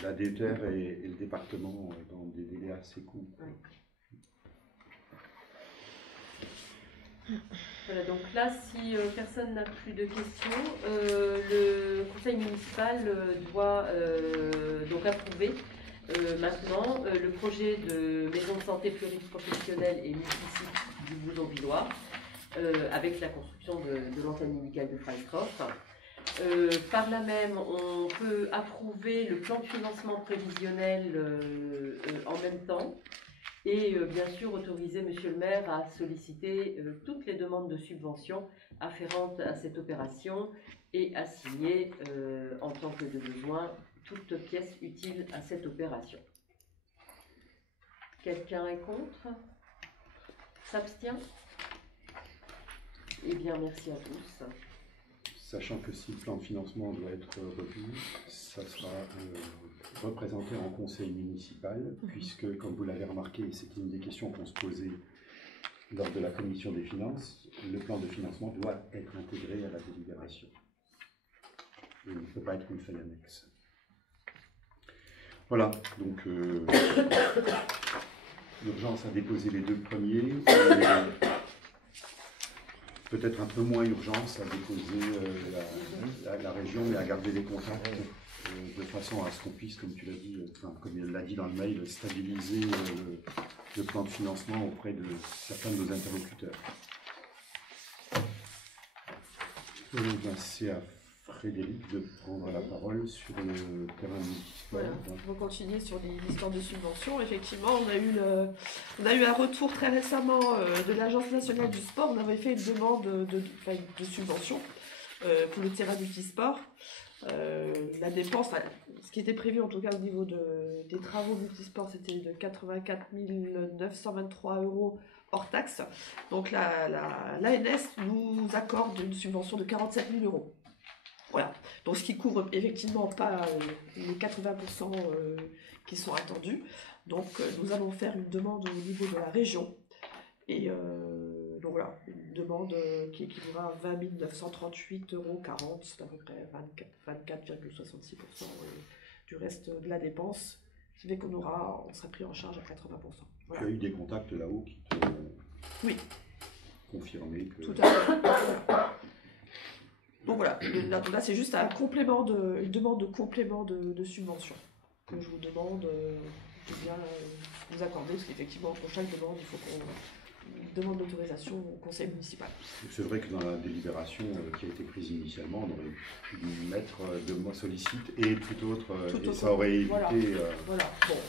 la DETR et le département dans des délais assez courts. Oui. Voilà, donc là, si personne n'a plus de questions, le conseil municipal doit donc approuver maintenant le projet de maison de santé pluriprofessionnelle et multisite du Bouzon-Villois avec la construction de l'antenne médicale de Freiskopf. Par là même, on peut approuver le plan de financement prévisionnel en même temps. Et bien sûr, autoriser Monsieur le maire à solliciter toutes les demandes de subventions afférentes à cette opération et à signer, en tant que de besoin, toute pièce utile à cette opération. Quelqu'un est contre? S'abstient? Eh bien, merci à tous. Sachant que si le plan de financement doit être revu, ça sera représenté en conseil municipal, puisque, comme vous l'avez remarqué, c'était une des questions qu'on se posait lors de la commission des finances, le plan de financement doit être intégré à la délibération. Il ne peut pas être une feuille annexe. Voilà, donc l'urgence à déposer les deux premiers. Peut-être un peu moins urgence à déposer la région, mais à garder les contacts de façon à ce qu'on puisse, comme tu l'as dit, comme il l'a dit dans le mail, stabiliser le plan de financement auprès de certains de nos interlocuteurs. C'est à Frédéric de prendre la parole sur le terrain municipal. Voilà, on va continuer sur l'histoire de subventions. Effectivement, on a eu un retour très récemment de l'Agence nationale du sport. On avait fait une demande de subvention pour le terrain multisport. La dépense, ce qui était prévu en tout cas au niveau des travaux multisport, c'était de 84 923 € hors taxe. Donc l'ANS nous accorde une subvention de 47 000 €. Voilà, donc ce qui couvre effectivement pas les 80% qui sont attendus. Donc nous allons faire une demande au niveau de la région. Et donc voilà, une demande qui équivaudra à 20 938,40 €, c'est à peu près 24,66% du reste de la dépense. Ce qui fait qu'on sera pris en charge à 80%. Voilà. Tu as eu des contacts là-haut qui t'ont confirmé que... Tout à fait. Donc voilà, là c'est juste une demande de complément de subvention que je vous demande de bien vous accorder, parce qu'effectivement pour chaque demande il faut qu'on demande l'autorisation au conseil municipal. C'est vrai que dans la délibération qui a été prise initialement, on aurait pu mettre de moi sollicite et tout autre, et ça aurait évité... Voilà, bon,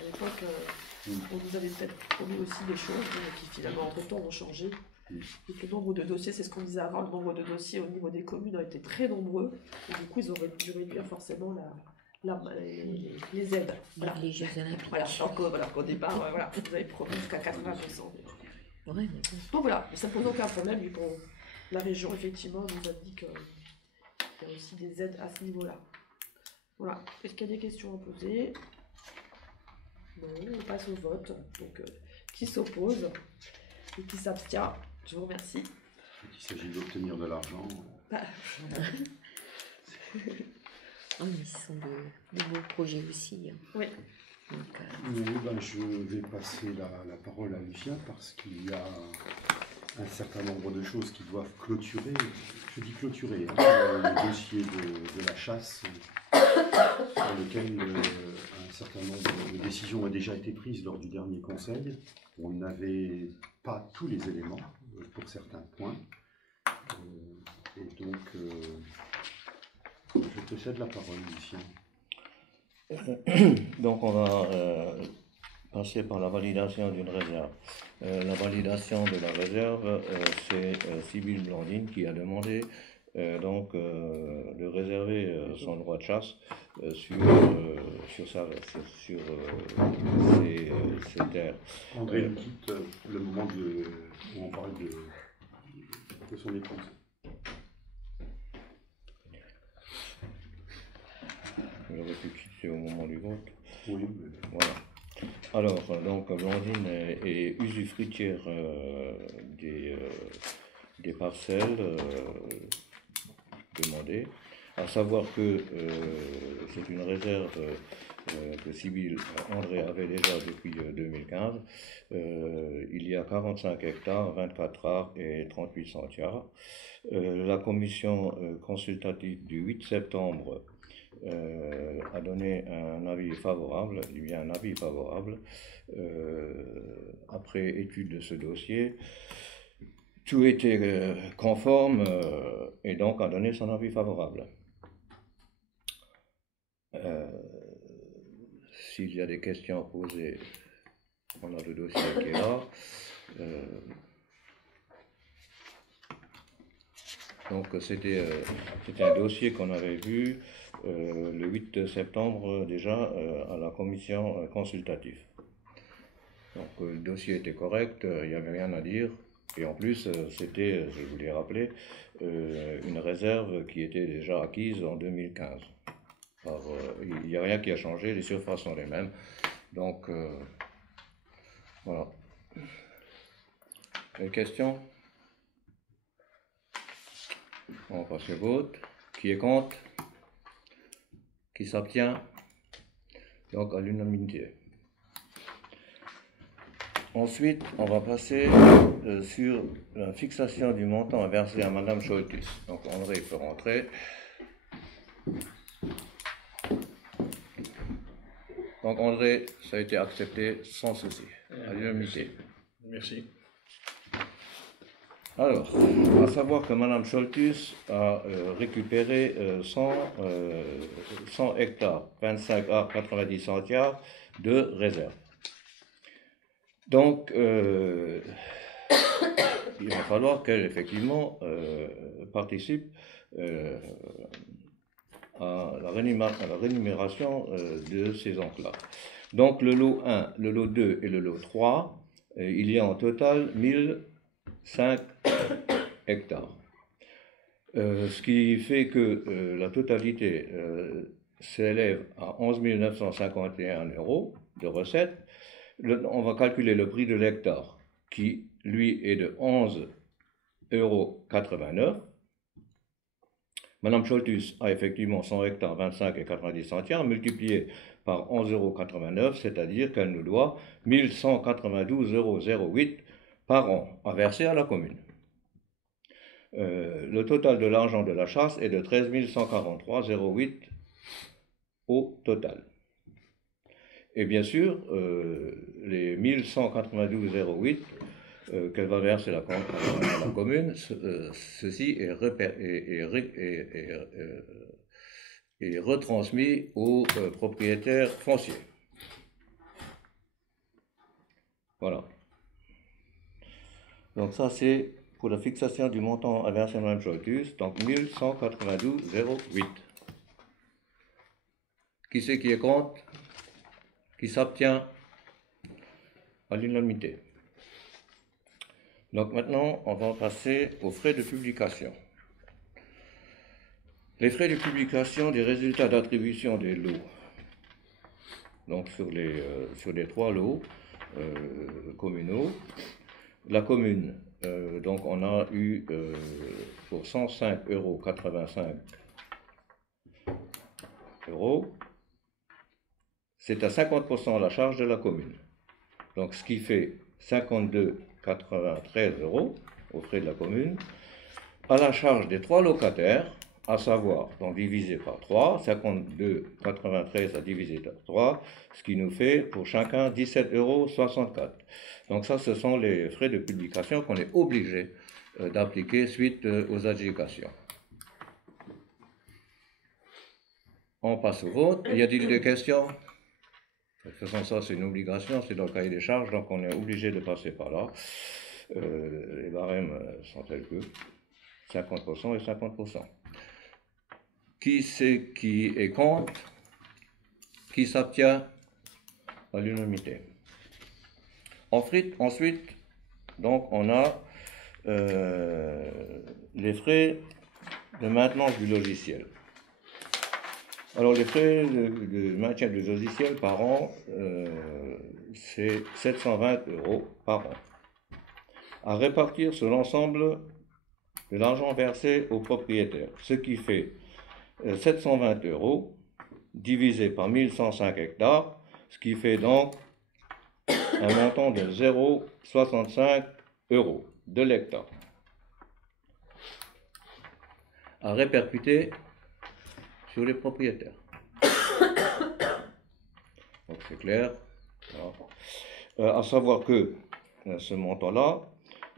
à l'époque on nous avait peut-être promis aussi des choses qui finalement entre-temps ont changé. Et que le nombre de dossiers, c'est ce qu'on disait avant, le nombre de dossiers au niveau des communes a été très nombreux, et du coup ils auraient dû réduire forcément les aides. Voilà. Les Jeux Olympiques. Voilà, donc, au départ, voilà, vous avez promis jusqu'à 80%. Ouais, mais bon. Donc voilà, ça ne pose aucun problème, vu que la région effectivement nous a dit qu'il y a aussi des aides à ce niveau-là. Voilà, est-ce qu'il y a des questions à poser? Non, on passe au vote. Donc, qui s'oppose et qui s'abstient? Je vous remercie. Il s'agit d'obtenir de l'argent. Oh, mais ce sont de beaux projets aussi. Oui. Donc, je vais passer la parole à Lucien parce qu'il y a un certain nombre de choses qui doivent clôturer. Je dis clôturer, le dossier de la chasse sur lequel un certain nombre de décisions ont déjà été prises lors du dernier conseil. On n'avait pas tous les éléments pour certains points. Et donc, je te cède la parole, Lucien. Donc, on va passer par la validation d'une réserve. La validation de la réserve, c'est Sybille Blandine qui a demandé de réserver son droit de chasse sur ses terres. André nous quitte le moment où on parle de son épouse. J'aurais pu quitter c'est au moment du vote. Oui. Voilà. Alors, donc, Blandine est usufruitière des parcelles demandées, à savoir que c'est une réserve que Sybille André avait déjà depuis 2015. Il y a 45 hectares, 24 arts et 38 centiares. La commission consultative du 8 septembre a donné un avis favorable, il y a un avis favorable après étude de ce dossier. Tout était conforme et donc a donné son avis favorable. S'il y a des questions à poser, on a le dossier qui est là. Donc c'était un dossier qu'on avait vu le 8 septembre déjà à la commission consultative. Donc le dossier était correct, il n'y avait rien à dire. Et en plus, c'était, je vous l'ai rappelé, une réserve qui était déjà acquise en 2015. Il n'y a rien qui a changé, les surfaces sont les mêmes. Donc, voilà. Les questions? On va passer au vote. Qui est contre? Qui s'abstient? Donc, à l'unanimité. Ensuite, on va passer sur la fixation du montant à verser à Madame Scholtus. Donc, André peut rentrer. Donc, André, ça a été accepté sans souci, à l'unanimité. Merci. Alors, à savoir que Madame Scholtus a récupéré 100 hectares, 25 arts, 90 centiares de réserve. Donc, il va falloir qu'elle, effectivement, participe à la rémunération de ces enclaves. Donc, le lot 1, le lot 2 et le lot 3, il y a en total 1005 hectares. Ce qui fait que la totalité s'élève à 11 951 € de recettes. On va calculer le prix de l'hectare, qui, lui, est de 11,89 €. Madame Scholtus a effectivement 100 hectares, 25 et 90 centiares, multiplié par 11,89 €, c'est-à-dire qu'elle nous doit 1192,08 € par an à verser à la commune. Le total de l'argent de la chasse est de 13 143,08 € au total. Et bien sûr, les 1192,08 € qu'elle va verser à la commune, ceci est retransmis aux propriétaires fonciers. Voilà. Donc ça, c'est pour la fixation du montant à verser à Mme Scholtus, donc 1192,08 €. Qui c'est qui est contre? Qui s'abstient? À l'unanimité. Donc maintenant, on va passer aux frais de publication. Les frais de publication des résultats d'attribution des lots. Donc sur les 3 lots communaux, la commune, donc on a eu pour 105,85 €. C'est à 50% la charge de la commune. Donc, ce qui fait 52,93 € aux frais de la commune, à la charge des 3 locataires, à savoir, donc divisé par 3, 52,93 € à diviser par 3, ce qui nous fait pour chacun 17,64 €. Donc ça, ce sont les frais de publication qu'on est obligé d'appliquer suite aux adjudications. On passe au vote. Y a-t-il des questions? De toute façon, ça, c'est une obligation, c'est dans le cahier des charges, donc on est obligé de passer par là. Les barèmes sont tels que 50% et 50%. Qui c'est qui est contre? Qui s'abstient? À l'unanimité. Ensuite, donc, on a les frais de maintenance du logiciel. Alors, les frais de maintien du logiciel par an, c'est 720 € par an, à répartir sur l'ensemble de l'argent versé aux propriétaires, ce qui fait 720 € divisé par 1105 hectares, ce qui fait donc un montant de 0,65 € de l'hectare, à répercuter sur les propriétaires. Donc c'est clair. Voilà. À savoir que ce montant-là,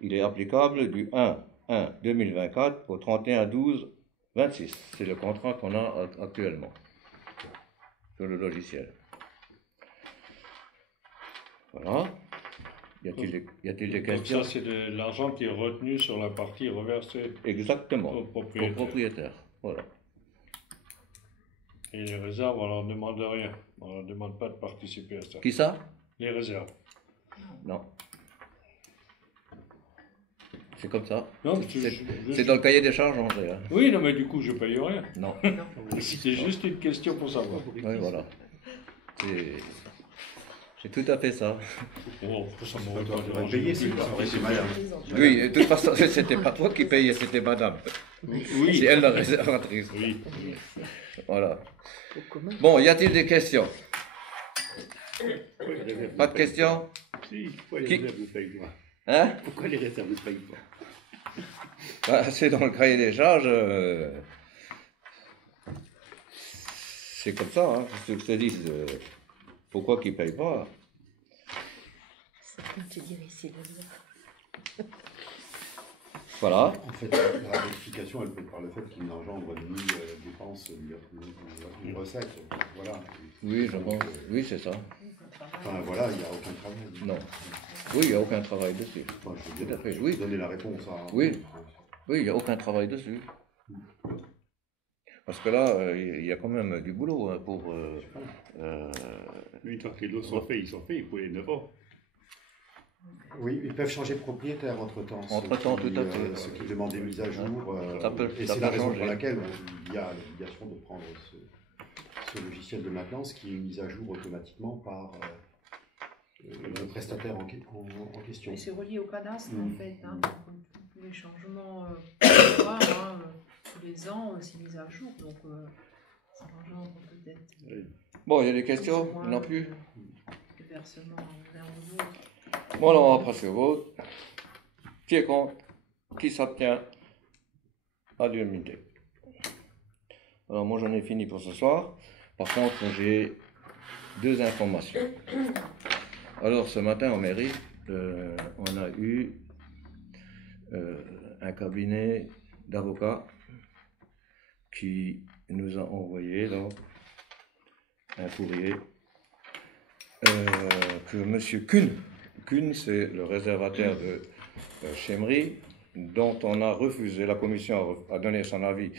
il est applicable du 1/1/2024 au 31/12/26. C'est le contrat qu'on a actuellement sur le logiciel. Voilà. Y a-t-il des questions? Donc ça, c'est de l'argent qui est retenu sur la partie reversée Exactement. au propriétaire. Au propriétaire. Voilà. Et les réserves, on leur demande rien. On leur demande pas de participer à ça. Qui ça? Les réserves. Non. C'est comme ça. Non, C'est dans le cahier des charges, André. Hein. Oui, non, mais du coup, je paye rien. Non. C'était juste une question pour savoir. Oui, voilà. C'est tout à fait ça. Oh, ça m'aurait Toi, pas tu aurais dérangé payé, non plus. c'est madame. Oui, de toute façon, c'était pas toi qui payais, c'était madame. Oui. C'est elle la réservatrice. Oui. Voilà. Bon, y a-t-il des questions? Pas de questions? Si, pourquoi les Qui- réserves ne payent pas? Hein? Pourquoi les réserves ne payent pas? Bah, c'est dans le cahier des charges. C'est comme ça, hein. Ce que je te dis, pourquoi qu'ils ne payent pas? Je dirais c'est le Voilà. En fait, la rectification, elle peut être par le fait qu'il n'engendre ni dépenses ni recettes. Voilà. Oui, je pense. Oui, c'est ça. Enfin, voilà, il n'y a aucun travail. Non. Oui, il n'y a aucun travail dessus. Enfin, je veux Tout à fait, je oui. vais donner la réponse à... Oui. Oui, il n'y a aucun travail dessus. Parce que là, il y a quand même du boulot hein, pour... Une fois que les lots sont faits, ils sont faits, il faut les 9 ans. Oui, ils peuvent changer de propriétaire entre-temps. Entre-temps, tout à fait. Ceux qui demandent des mises à jour. Ça peut- et ça c'est peut la raison changer. pour laquelle il y a l'obligation de prendre ce logiciel de maintenance qui est mis à jour automatiquement par le prestataire en question. Et c'est relié au cadastre Mm. en fait. Hein. Tous les changements qu'on voit, hein, tous les ans, c'est mis à jour. Donc ça engendre peut-être Bon, il y a des questions? moins Non plus? de versements l'un ou l'autre. Bon, alors on va passer au vote. Qui est contre? Qui s'abstient? À l'unanimité. Alors moi j'en ai fini pour ce soir. Par contre, j'ai deux informations. Alors ce matin en mairie, on a eu un cabinet d'avocats qui nous a envoyé donc, un courrier que M. Kuhn, c'est le réservataire de Chemry, dont on a refusé, la commission a donné son avis,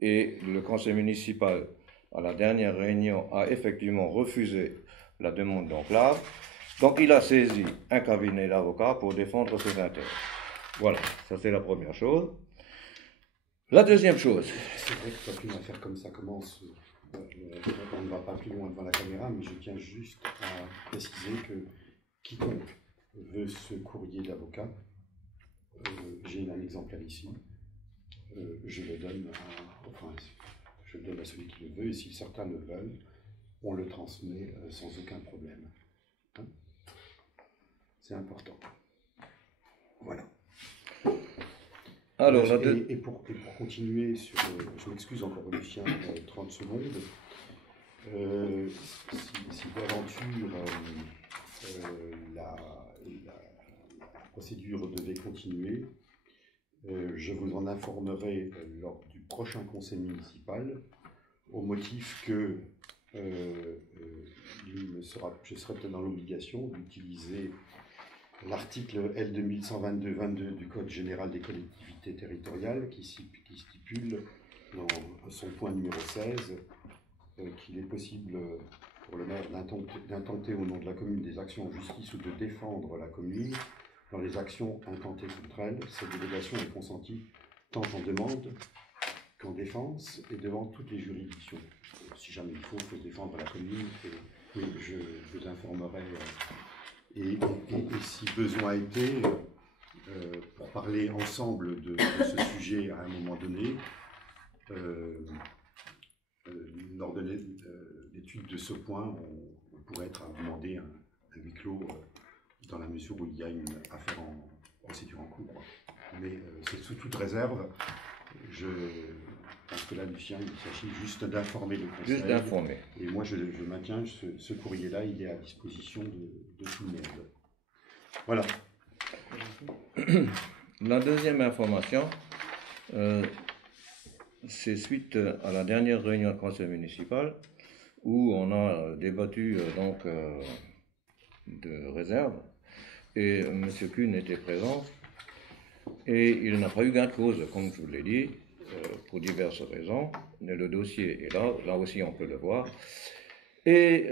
et le conseil municipal, à la dernière réunion, a effectivement refusé la demande d'enclave. Donc il a saisi un cabinet d'avocats pour défendre ses intérêts. Voilà, ça c'est la première chose. La deuxième chose, C'est vrai que quand une affaire comme ça commence, on ne va pas plus loin devant la caméra, mais je tiens juste à préciser que quiconque veut ce courrier d'avocat, j'ai un exemplaire ici, je le donne à celui qui le veut, et si certains le veulent, on le transmet sans aucun problème. Hein? C'est important. Voilà. alors la Et pour continuer sur, je m'excuse encore Lucien, 30 secondes. Si d'aventure la procédure devait continuer, je vous en informerai lors du prochain conseil municipal, au motif que je serai peut-être dans l'obligation d'utiliser l'article L 2122-22 du Code général des collectivités territoriales qui stipule dans son point numéro 16 qu'il est possible pour le maire d'intenter au nom de la commune des actions en justice ou de défendre la commune dans les actions intentées contre elle. Cette délégation est consentie tant en demande qu'en défense et devant toutes les juridictions. Si jamais il faut défendre la commune, et oui, je vous informerai. Et si besoin était, pour parler ensemble de ce sujet à un moment donné, lors de l'étude de ce point, on pourrait être à demander un huis clos dans la mesure où il y a une affaire en procédure en cours. Mais c'est sous toute réserve. Je pense que là, Lucien, il s'agit juste d'informer le conseil. Juste d'informer. Et moi, je maintiens ce courrier-là, il est à disposition de tout le monde. Voilà. La deuxième information, c'est suite à la dernière réunion du conseil municipal où on a débattu de réserve et M. Kuhn était présent et il n'a pas eu gain de cause, comme je vous l'ai dit, pour diverses raisons. Mais le dossier est là aussi on peut le voir. Et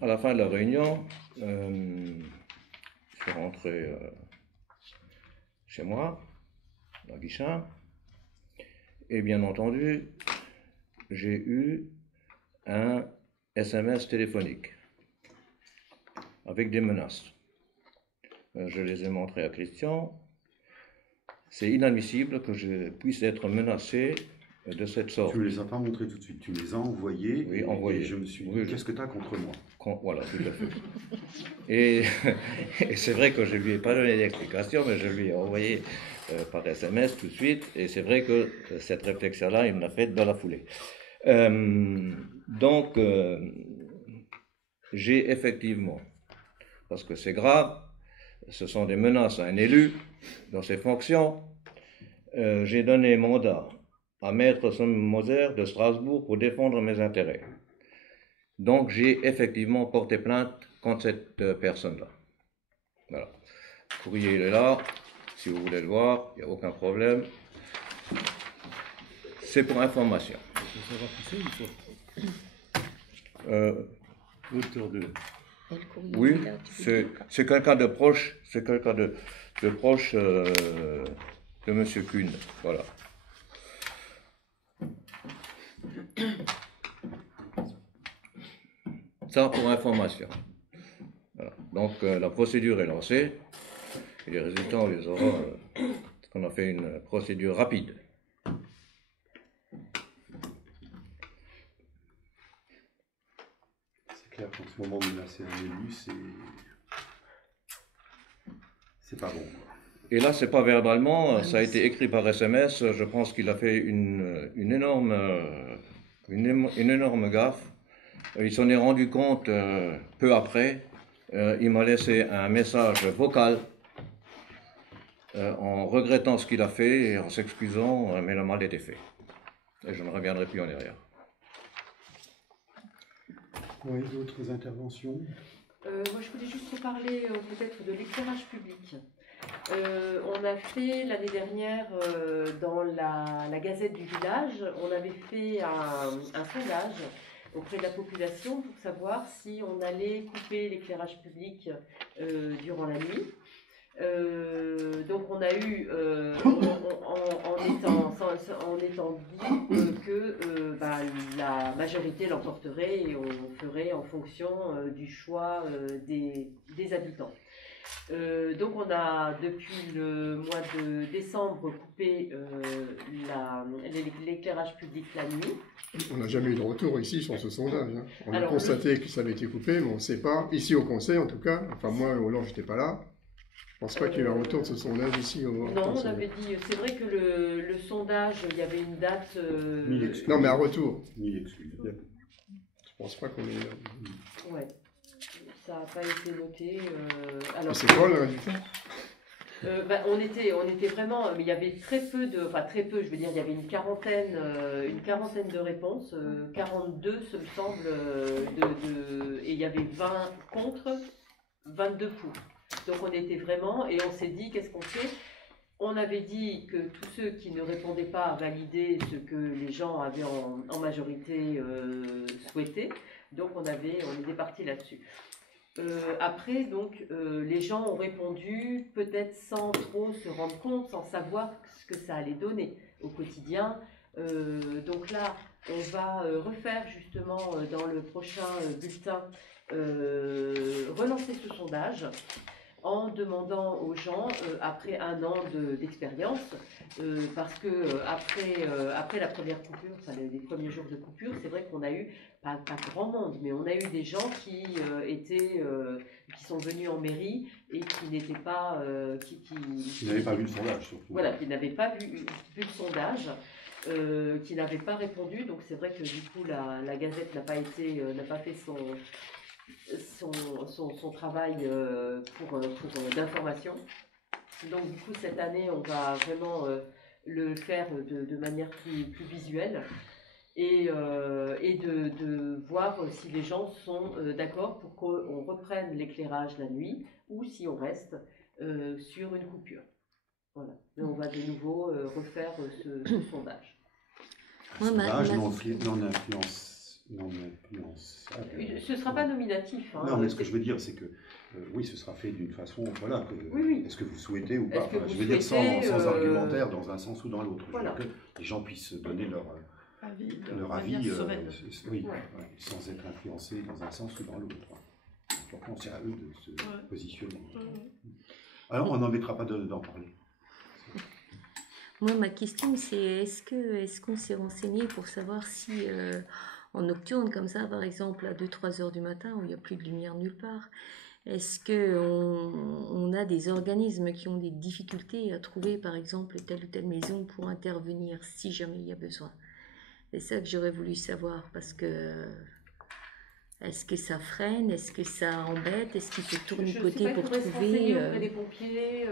à la fin de la réunion, je suis rentré chez moi, à Guichin, et bien entendu, j'ai eu un SMS téléphonique avec des menaces. Je les ai montrés à Christian. C'est inadmissible que je puisse être menacé de cette sorte. Tu ne les as pas montrés tout de suite, tu les as envoyés. Oui, envoyés. Et je me suis dit, qu'est-ce que tu as contre moi? Voilà, tout à fait. Et c'est vrai que je ne lui ai pas donné d'explication, mais je lui ai envoyé par SMS tout de suite. Et c'est vrai que cette réflexion-là, il me l'a faite dans la foulée. Donc, j'ai effectivement, parce que c'est grave, ce sont des menaces à un élu dans ses fonctions, j'ai donné mandat à Maître Moser de Strasbourg pour défendre mes intérêts. Donc j'ai effectivement porté plainte contre cette personne-là. Voilà. Le courrier il est là, si vous voulez le voir, il n'y a aucun problème. C'est pour information. Ça va pousser ou pas Auteur de... Oui, c'est quelqu'un de proche, c'est quelqu'un de proche de M. Kuhn, voilà. Ça pour information. Voilà. Donc la procédure est lancée et les résultats on les aura. On a fait une procédure rapide. C'est clair qu'en ce moment, menacer un élu, c'est pas bon. Et là, c'est pas verbalement, ça a été écrit par SMS. Je pense qu'il a fait une énorme gaffe. Il s'en est rendu compte peu après. Il m'a laissé un message vocal en regrettant ce qu'il a fait et en s'excusant, mais le mal était fait. Et je ne reviendrai plus en arrière. Oui, d'autres interventions? Moi, je voulais juste reparler peut-être de l'éclairage public. On a fait l'année dernière dans la Gazette du village, on avait fait un sondage auprès de la population pour savoir si on allait couper l'éclairage public durant la nuit. Donc on a eu, en étant dit que la majorité l'emporterait et on ferait en fonction du choix des habitants. Donc on a depuis le mois de décembre coupé l'éclairage public la nuit. On n'a jamais eu de retour ici sur ce sondage. Hein. On a Alors, constaté que ça avait été coupé, mais on ne sait pas. Ici au conseil en tout cas, enfin moi au Hollande je n'étais pas là. Je ne pense pas qu'il y ait eu un retour de ce sondage ici au Non, on avait dit, c'est vrai que le sondage, il y avait une date... Non mais un retour. Ni l'exclu. Je ne pense pas qu'on ait eu. Ouais, ça n'a pas été noté. Alors, c'est quoi le résultat? on était vraiment, mais il y avait très peu enfin très peu, je veux dire, il y avait une quarantaine de réponses, 42 ce me semble, et il y avait 20 contre, 22 pour. Donc on était vraiment, et on s'est dit, qu'est-ce qu'on fait? On avait dit que tous ceux qui ne répondaient pas validaient ce que les gens avaient en majorité souhaité, donc on était parti là-dessus. Après, donc, les gens ont répondu peut-être sans trop se rendre compte, sans savoir ce que ça allait donner au quotidien. Donc là, on va refaire justement dans le prochain bulletin, relancer ce sondage en demandant aux gens, après un an d'expérience, parce que après la première coupure, enfin les premiers jours de coupure, c'est vrai qu'on a eu, pas grand monde, mais on a eu des gens qui sont venus en mairie et qui n'étaient pas... qui n'avaient pas vu le sondage, surtout. Voilà, qui n'avaient pas vu le sondage. Qui n'avaient pas répondu, donc c'est vrai que du coup la Gazette n'a pas fait son travail d'information. Donc du coup cette année on va vraiment le faire de manière plus visuelle et de voir si les gens sont d'accord pour qu'on reprenne l'éclairage la nuit ou si on reste sur une coupure. Voilà. Et on va de nouveau refaire ce sondage. Un sondage non influence. Ce ne sera pas nominatif. Hein, non, mais ce que je veux dire, c'est que oui, ce sera fait d'une façon, voilà, oui. Est-ce que vous souhaitez ou pas, enfin, je veux dire sans argumentaire dans un sens ou dans l'autre. Voilà. Que les gens puissent donner leur avis, oui, sans être influencés dans un sens ou dans l'autre. Pourtant, c'est à eux de se positionner. Alors, on n'en mettra pas d'en parler. Moi, ma question, c'est est-ce qu'on s'est renseigné pour savoir si, en nocturne, comme ça, par exemple, à 2-3 heures du matin, où il n'y a plus de lumière nulle part, est-ce qu'on a des organismes qui ont des difficultés à trouver, par exemple, telle ou telle maison pour intervenir, si jamais il y a besoin? C'est ça que j'aurais voulu savoir, parce que... Est-ce que ça freine? Est-ce que ça embête? Est-ce qu'il faut tournicoter pour trouver auprès des pompiers,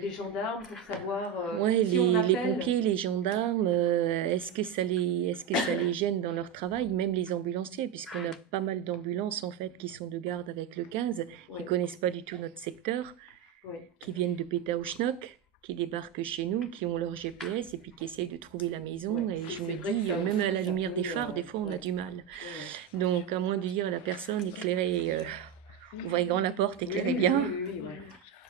des gendarmes pour savoir si les pompiers, les gendarmes, est-ce que ça les gêne dans leur travail, même les ambulanciers, puisqu'on a pas mal d'ambulances en fait qui sont de garde avec le 15, qui connaissent pas du tout notre secteur, qui viennent de Pétaouchnok, qui débarquent chez nous, qui ont leur GPS et puis qui essayent de trouver la maison. Et je me dis, même à la lumière des phares, des fois on a du mal. Donc à moins de dire à la personne, éclairez, ouvrez grand la porte, éclairez bien.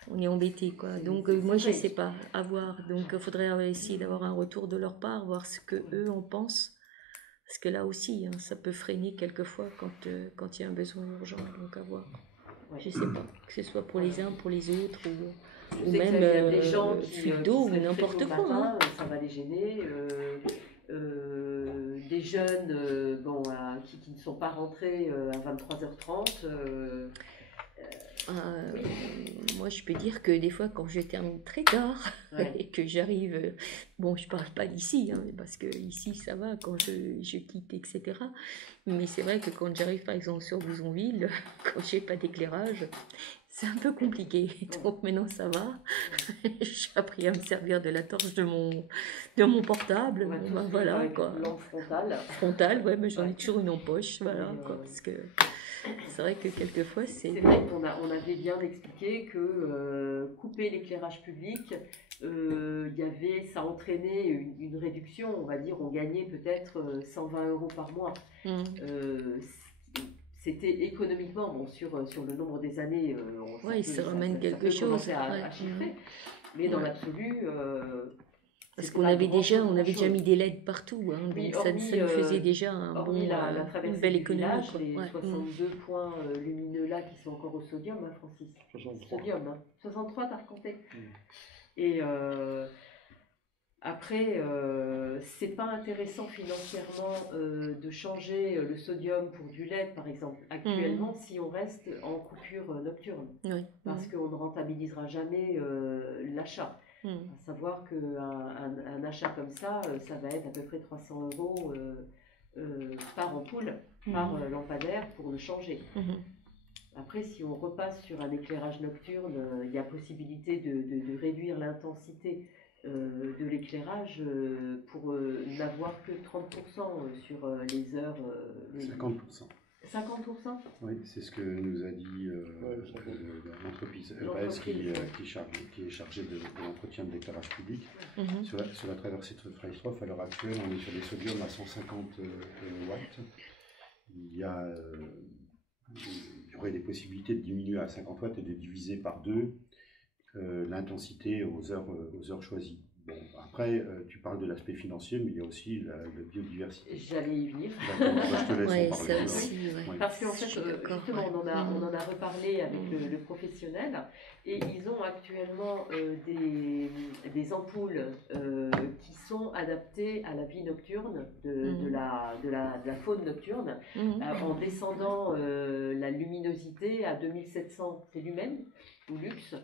On est embêté, quoi. Donc moi je sais pas, à voir. Donc il faudrait essayer d'avoir un retour de leur part, voir ce que eux en pensent, parce que là aussi ça peut freiner quelquefois quand il y a un besoin urgent. Donc à voir. Je sais pas, que ce soit pour les uns, pour les autres, ou même des gens qui d'eau ou n'importe quoi. Matin, ça va les gêner. Des jeunes qui ne sont pas rentrés à 23h30. Moi, je peux dire que des fois, quand je termine très tard et que j'arrive, bon, je parle pas d'ici, parce que ici, ça va quand je quitte, etc. Mais c'est vrai que quand j'arrive, par exemple, sur Bouzonville, quand j'ai pas d'éclairage, c'est un peu compliqué. Donc maintenant, ça va. J'ai appris à me servir de la torche de mon portable. Voilà, quoi. Lampe frontale. Frontale, mais j'en ai toujours une en poche, voilà, quoi, parce que c'est vrai que quelquefois c'est vrai qu'on avait bien expliqué que couper l'éclairage public, ça entraînait une réduction, on va dire, on gagnait peut-être 120 € par mois. C'était économiquement, sur le nombre des années, ça ramène quelque chose à chiffrer, mais dans l'absolu... parce qu'on avait déjà mis des LED partout, donc ça nous faisait déjà une belle économie. Les 62 points lumineux là qui sont encore au sodium, Francis. 63. Sodium, 63, t'as recompté. Et après, c'est pas intéressant financièrement de changer le sodium pour du LED, par exemple, actuellement, si on reste en coupure nocturne, parce qu'on ne rentabilisera jamais l'achat. À savoir qu'un achat comme ça, ça va être à peu près 300 € par ampoule, par lampadaire pour le changer. Après, si on repasse sur un éclairage nocturne, il y a possibilité de réduire l'intensité de l'éclairage pour n'avoir que 30% sur les heures. 50%. 50%? Oui, c'est ce que nous a dit l'entreprise ERES qui est chargée de l'entretien de l'éclairage public. Sur la traversée de Freistroff, à l'heure actuelle, on est sur des sodiums à 150 watts. Il y aurait des possibilités de diminuer à 50 watts et de diviser par 2 l'intensité aux heures choisies. Bon, après, tu parles de l'aspect financier, mais il y a aussi la biodiversité. J'allais y venir. D'accord, bah, je te laisse Ouais, en parler. ça aussi, ouais. Ouais. Parce qu'en Je fait, suis d'accord, justement, ouais. on en a reparlé avec le professionnel, et ils ont actuellement des ampoules qui sont adaptées à la vie nocturne de la faune nocturne, en descendant la luminosité à 2700 lumens ou lux.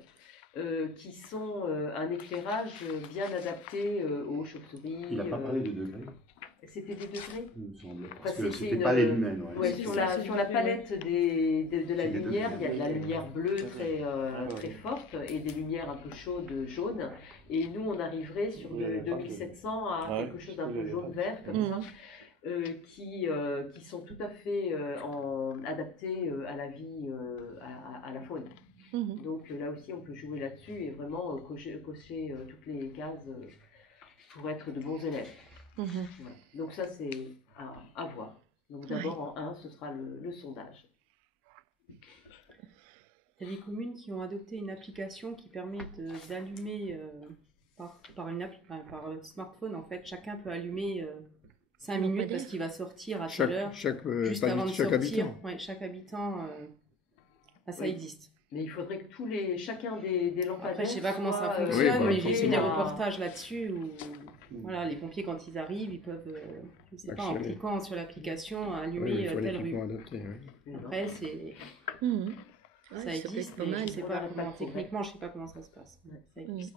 Qui sont un éclairage bien adapté aux chauves-souris. Il n'a pas parlé de degrés, C'était des degrés? il me semble. Enfin, Parce que c'était c'était une- pas les lumens. Ouais. Ouais, sur la palette de la C'est des lumière, degrés. il y a de la lumière bleue très forte et des lumières un peu chaudes, jaunes. Et nous, on arriverait sur de 2700 à quelque chose d'un peu jaune-vert, comme ça, qui sont tout à fait adaptés à la vie, à la faune. Donc là aussi, on peut jouer là-dessus et vraiment cocher toutes les cases pour être de bons élèves. Voilà. Donc ça, c'est à voir. Donc d'abord, en 1, ce sera le sondage. Il y a des communes qui ont adopté une application qui permet d'allumer par smartphone. En fait, chacun peut allumer 5 minutes parce qu'il va sortir à telle heure. Juste avant de sortir. Habitant. Ouais, chaque habitant, ça existe. Mais il faudrait que chacun des lampadaires. Après, je sais pas comment ça soit, fonctionne, mais j'ai vu forcément des reportages là-dessus où voilà, les pompiers, quand ils arrivent, ils peuvent, je sais pas, en cliquant sur l'application, allumer telle rue. Après, c'est... ça existe, mais je sais pas comment, techniquement, je sais pas comment ça se passe. Ça existe.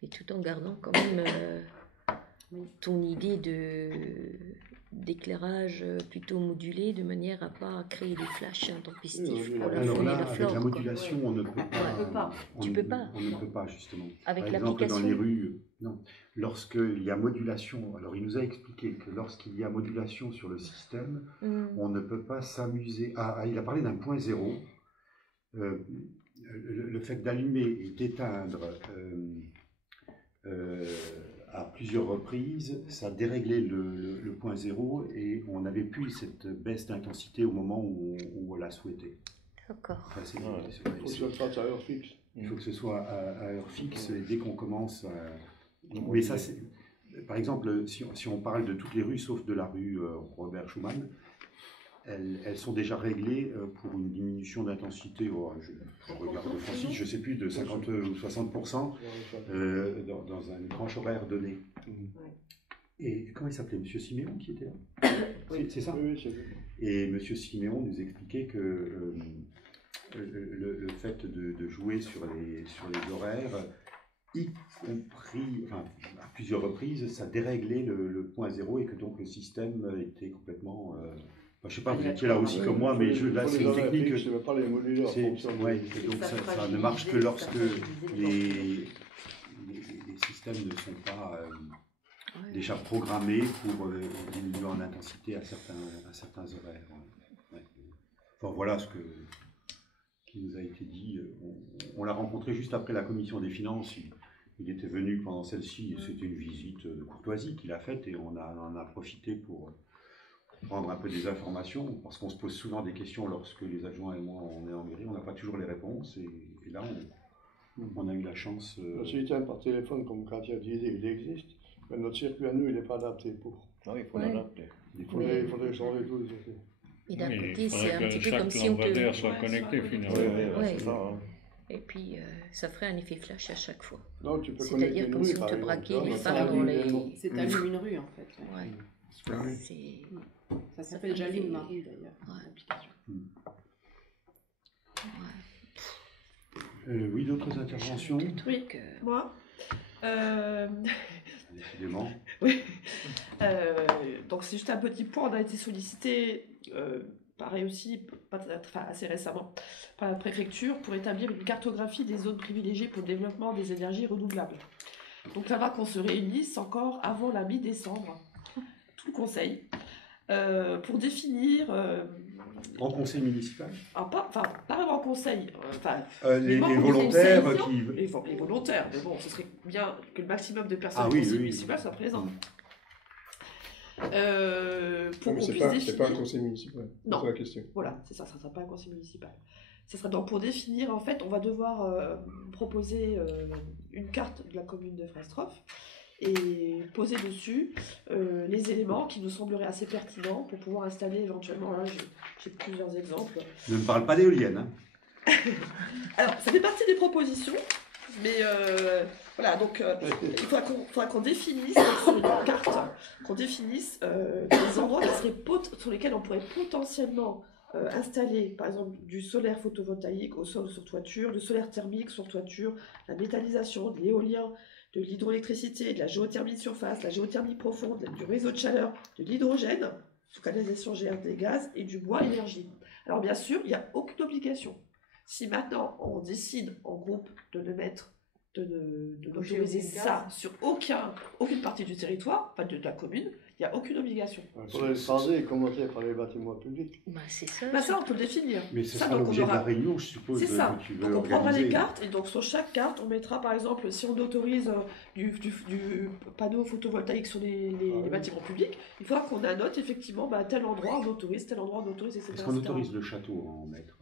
Mais tout en gardant quand même ton idée d'éclairage plutôt modulé, de manière à pas créer des flashs intempestifs pour la Alors faune et là, la avec flore. la modulation, on ne peut pas. Tu peux pas. On ne peut pas, justement. Avec Par exemple, dans l'application. les rues, non. Lorsqu'il y a modulation, alors il nous a expliqué que lorsqu'il y a modulation sur le système, on ne peut pas s'amuser. Il a parlé d'un point zéro. Le fait d'allumer et d'éteindre à plusieurs reprises, ça déréglait le point zéro et on n'avait plus cette baisse d'intensité au moment où on la souhaitait. D'accord. Enfin, Il faut que ce soit à heure fixe. Il faut que ce soit à heure fixe et dès qu'on commence. Mais ça, c'est. Par exemple, si on parle de toutes les rues sauf de la rue Robert Schumann, elles sont déjà réglées pour une diminution d'intensité. Je regarde Francis, je ne sais plus, de 50 ou 60% dans une tranche horaire donnée. Et comment il s'appelait? Monsieur Siméon qui était là? C'est ça? Oui, c'est vrai. Et Monsieur Siméon nous expliquait que le fait de jouer sur les horaires, y compris à plusieurs reprises, ça déréglait le point zéro et que donc le système était complètement... je ne sais pas, vous étiez là aussi comme moi, mais là c'est une technique... Je ne veux pas les moduleurs. Donc ça ne marche que lorsque les systèmes ne sont pas déjà programmés pour diminuer en intensité à certains horaires. Ouais. Enfin, voilà ce qui nous a été dit. On l'a rencontré juste après la commission des finances. Il était venu pendant celle-ci, c'était une visite de courtoisie qu'il a faite et on en a profité pour prendre un peu des informations, parce qu'on se pose souvent des questions lorsque les adjoints et moi on est en mairie, on n'a pas toujours les réponses et là on a eu la chance... Le système par téléphone, comme Katia disait, il existe, mais notre circuit à nous, il n'est pas adapté pour. Ah oui, il faut l'adapter. Il faudrait changer tout. Et d'un côté, il c'est faudrait un que petit peu chaque comme si on te... lampadaire soit connecté, finalement. Ouais. C'est ça, hein. Et puis, ça ferait un effet flash à chaque fois. Non, tu peux c'est-à-dire comme si on te braquait les phares dans les... C'est allume une rue, en fait. Ça s'appelle J'allume ma rue, d'ailleurs, l'application. Oui, d'autres interventions? Oui, moi. Décidément. Oui. Donc c'est juste un petit point, on a été sollicité, pareil aussi, assez récemment, par la préfecture pour établir une cartographie des zones privilégiées pour le développement des énergies renouvelables. Donc là-bas qu'on se réunisse encore avant la mi-décembre, tout le conseil, pour définir... En conseil municipal? Pas vraiment en conseil, les volontaires qui... Les volontaires, mais bon, ce serait bien que le maximum de personnes du conseil municipal soient présentes. Pour qu'on puisse définir... C'est pas un conseil municipal, non, c'est la question. Voilà, c'est ça, ça ne sera pas un conseil municipal. Ce sera donc pour définir, en fait, on va devoir proposer une carte de la commune de Frestroff et poser dessus les éléments qui nous sembleraient assez pertinents pour pouvoir installer éventuellement, là j'ai plusieurs exemples. Ne me parle pas d'éoliennes. Hein. Alors, ça fait partie des propositions, mais voilà, donc il faudra qu'on définisse sur une carte, qu'on définisse les endroits sur lesquels on pourrait potentiellement installer, par exemple, du solaire photovoltaïque au sol sur toiture, du solaire thermique sur toiture, la méthanisation, de l'éolien, de l'hydroélectricité, de la géothermie de surface, de la géothermie profonde, du réseau de chaleur, de l'hydrogène, sous canalisation GR des gaz, et du bois énergie. Alors bien sûr, il n'y a aucune obligation. Si maintenant on décide en groupe de ne mettre, de n'autoriser ça sur aucune partie du territoire, enfin de la commune, il n'y a aucune obligation. Il faudrait le phaser et commencer par les bâtiments publics. C'est ça. Ça, on peut le définir. Mais ce sera l'objet de la réunion, je suppose. C'est ça. Que tu veux donc on prendra organiser. les cartes, et donc sur chaque carte, on mettra par exemple, si on autorise du panneau photovoltaïque sur les bâtiments publics, il faudra qu'on annote effectivement tel endroit on autorise, tel endroit on autorise, etc. Est-ce qu'on autorise le château à en mettre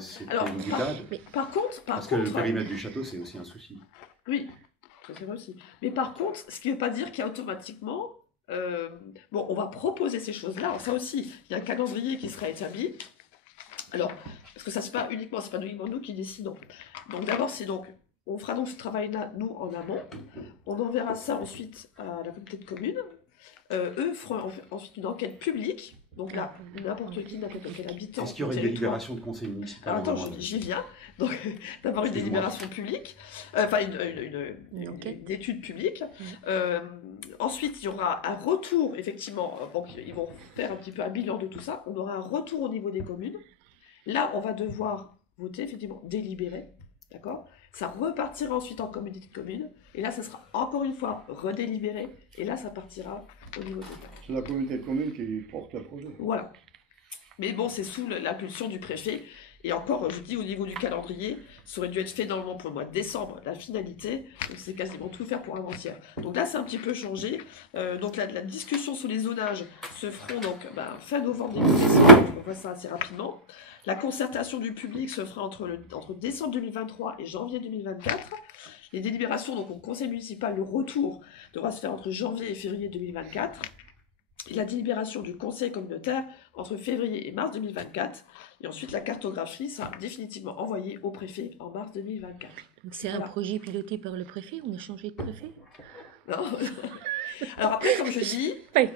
C'est Alors, une boutade. par contre, Parce que le périmètre du château, c'est aussi un souci. Oui, c'est vrai aussi. Mais par contre, ce qui ne veut pas dire qu'il y a automatiquement... bon, on va proposer ces choses-là. Alors ça aussi, il y a un calendrier qui sera établi. Alors, parce que ça, c'est pas uniquement nous qui décidons. Donc d'abord, on fera donc ce travail-là, nous, en amont. On enverra ça ensuite à la communauté de communes. Eux feront ensuite une enquête publique. Donc là, n'importe qui, n'importe quel habitant. Est-ce qu'il y aurait une délibération de conseil municipal? Alors attends, j'y viens. Donc, d'abord une délibération publique, enfin une étude publique. Ensuite, il y aura un retour, effectivement. Donc, ils vont faire un petit peu un bilan de tout ça. On aura un retour au niveau des communes. Là, on va devoir voter, effectivement, délibérer. D'accord? Ça repartira ensuite en communauté de communes. Et là, ça sera encore une fois redélibéré. Et là, ça partira au niveau des communes. C'est la communauté de communes qui porte le projet. Voilà. Mais bon, c'est sous l'impulsion du préfet. Et encore, je dis au niveau du calendrier, ça aurait dû être fait normalement pour le mois de décembre, la finalité. Donc c'est quasiment tout faire pour avant-hier. Donc là, c'est un petit peu changé. Donc la discussion sur les zonages se feront donc fin novembre, début décembre. On voit ça assez rapidement. La concertation du public se fera entre décembre 2023 et janvier 2024. Les délibérations donc au conseil municipal, le retour devra se faire entre janvier et février 2024. Et la délibération du conseil communautaire entre février et mars 2024. Et ensuite, la cartographie sera définitivement envoyée au préfet en mars 2024. Donc c'est un projet piloté par le préfet? On a changé de préfet? Non. Alors après, comme je dis, mais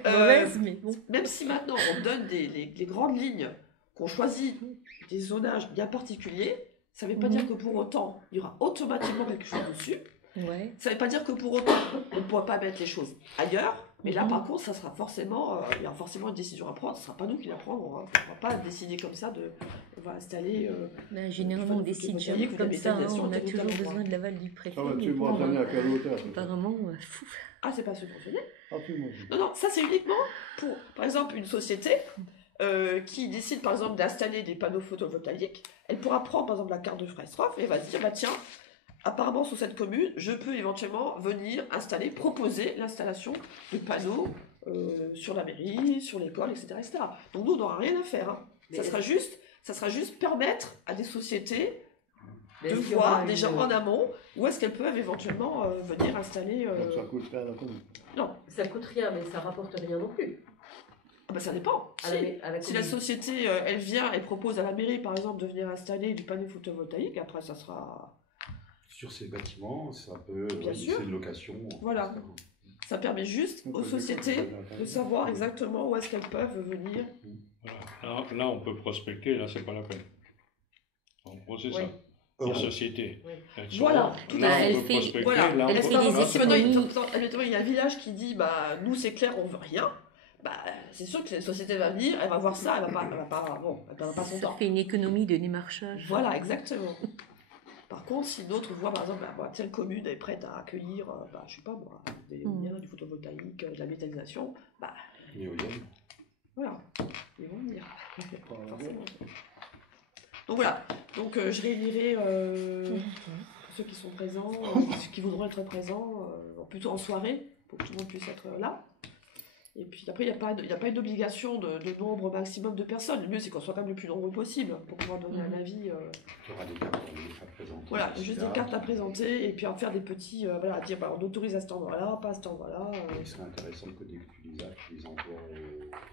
bon. Même si maintenant on donne les grandes lignes, qu'on choisit des zonages bien particuliers, ça ne veut pas dire que pour autant, il y aura automatiquement quelque chose dessus. Ouais. Ça ne veut pas dire que pour autant, on ne pourra pas mettre les choses ailleurs. Mais là, par contre, ça sera forcément, il y a forcément une décision à prendre. Ce ne sera pas nous qui la prendrons. On ne va pas décider comme ça on va installer. Généralement, on décide jamais comme ça. On a toujours besoin de l'aval du préfet. Tu vas entraîner à quelle hauteur? Apparemment, fou. Ah, c'est pas subventionné? Absolument. Non, ça c'est uniquement pour, par exemple, une société qui décide, par exemple, d'installer des panneaux photovoltaïques. Elle pourra prendre, par exemple, la carte de Frestroff et elle va se dire, tiens, apparemment, sur cette commune, je peux éventuellement venir proposer l'installation de panneaux sur la mairie, sur l'école, etc., etc. Donc nous, on n'aura rien à faire. Hein. Ça sera juste permettre à des sociétés de voir déjà en amont où est-ce qu'elles peuvent éventuellement venir installer... Donc ça coûte rien à la commune. Non. Ça coûte rien, mais ça rapporte rien non plus. Ah ça dépend. Si la société, elle vient et propose à la mairie, par exemple, de venir installer du panneau photovoltaïque, après ça sera... Sur ces bâtiments, ça peut c'est de location. Voilà. Ça permet juste aux sociétés de savoir exactement où est-ce qu'elles peuvent venir. Voilà. Là, on peut prospecter, là, c'est pas la peine. En gros, c'est ça. Les sociétés. Voilà. Elle fait il y a un village qui dit, nous, c'est clair, on veut rien. C'est sûr que la société va venir, elle va voir ça, elle va pas son temps. Ça fait une économie de démarchage. Voilà, exactement. Par contre, si d'autres voient, par exemple, telle commune est prête à accueillir, je sais pas moi, des éoliennes, du photovoltaïque, de la méthanisation, l'éolienne. Voilà, ils vont venir. Forcément. Donc voilà, je réunirai ceux qui sont présents, ceux qui voudront être présents, plutôt en soirée, pour que tout le monde puisse être là. Et puis après, il n'y a pas une obligation de nombre maximum de personnes. Le mieux, c'est qu'on soit quand même le plus nombreux possible pour pouvoir donner un avis. Il y aura des cartes à présenter. Voilà, juste des cartes à présenter et puis en faire des petits. Voilà, à dire bah, on autorise à cet endroit-là, pas à cet endroit-là. Il serait intéressant que dès que tu les as, tu les envoies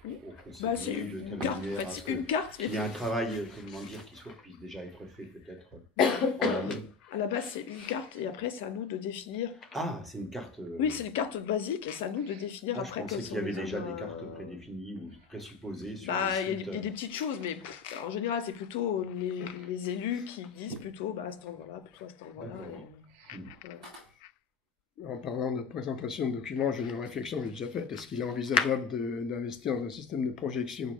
au conseil. Bah, c'est une carte, en fait, c'est une carte. Il y a un travail, comment dire, qui puisse déjà être fait peut-être en amont. À la base, c'est une carte et après, c'est à nous de définir. Ah, c'est une carte. Oui, c'est une carte basique et c'est à nous de définir après. Je pensais qu'il y avait déjà des cartes prédéfinies ou présupposées sur bah, il y a des petites choses, mais en général, c'est plutôt les élus qui disent plutôt bah, à cet endroit-là, plutôt à cet endroit-là. Voilà. En parlant de présentation de documents, j'ai une réflexion que j'ai déjà faite. Est-ce qu'il est envisageable d'investir dans un système de projection?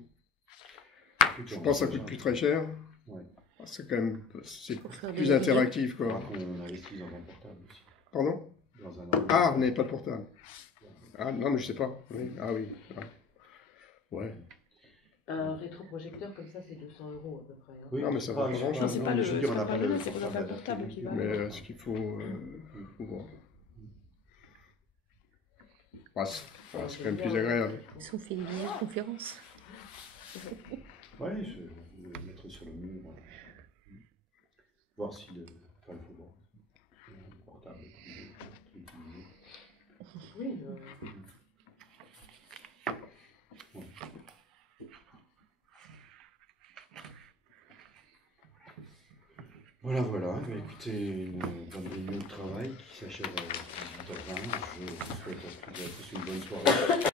Je pense que ça coûte plus très cher. Ouais. C'est quand même plus interactif, quoi. On investit dans un portable aussi. Pardon? Dans un ah, vous n'avez pas de portable? Ah non, mais je sais pas. Oui. Ah oui. Ah. Ouais. Un rétroprojecteur comme ça, c'est 200 € à peu près. Hein. Oui, non, mais ça va pas grand-chose. C'est pas le portable qui va. Mais ce qu'il faut voir. C'est quand même plus agréable. Ils ont fait une conférence. Oui, le mettre sur le mur. Voir si le. Enfin, il faut voir. Le portable est utilisé. Oui. Voilà. Écoutez, une bonne réunion de travail qui s'achève à 18h20. Je vous souhaite à tous une bonne soirée.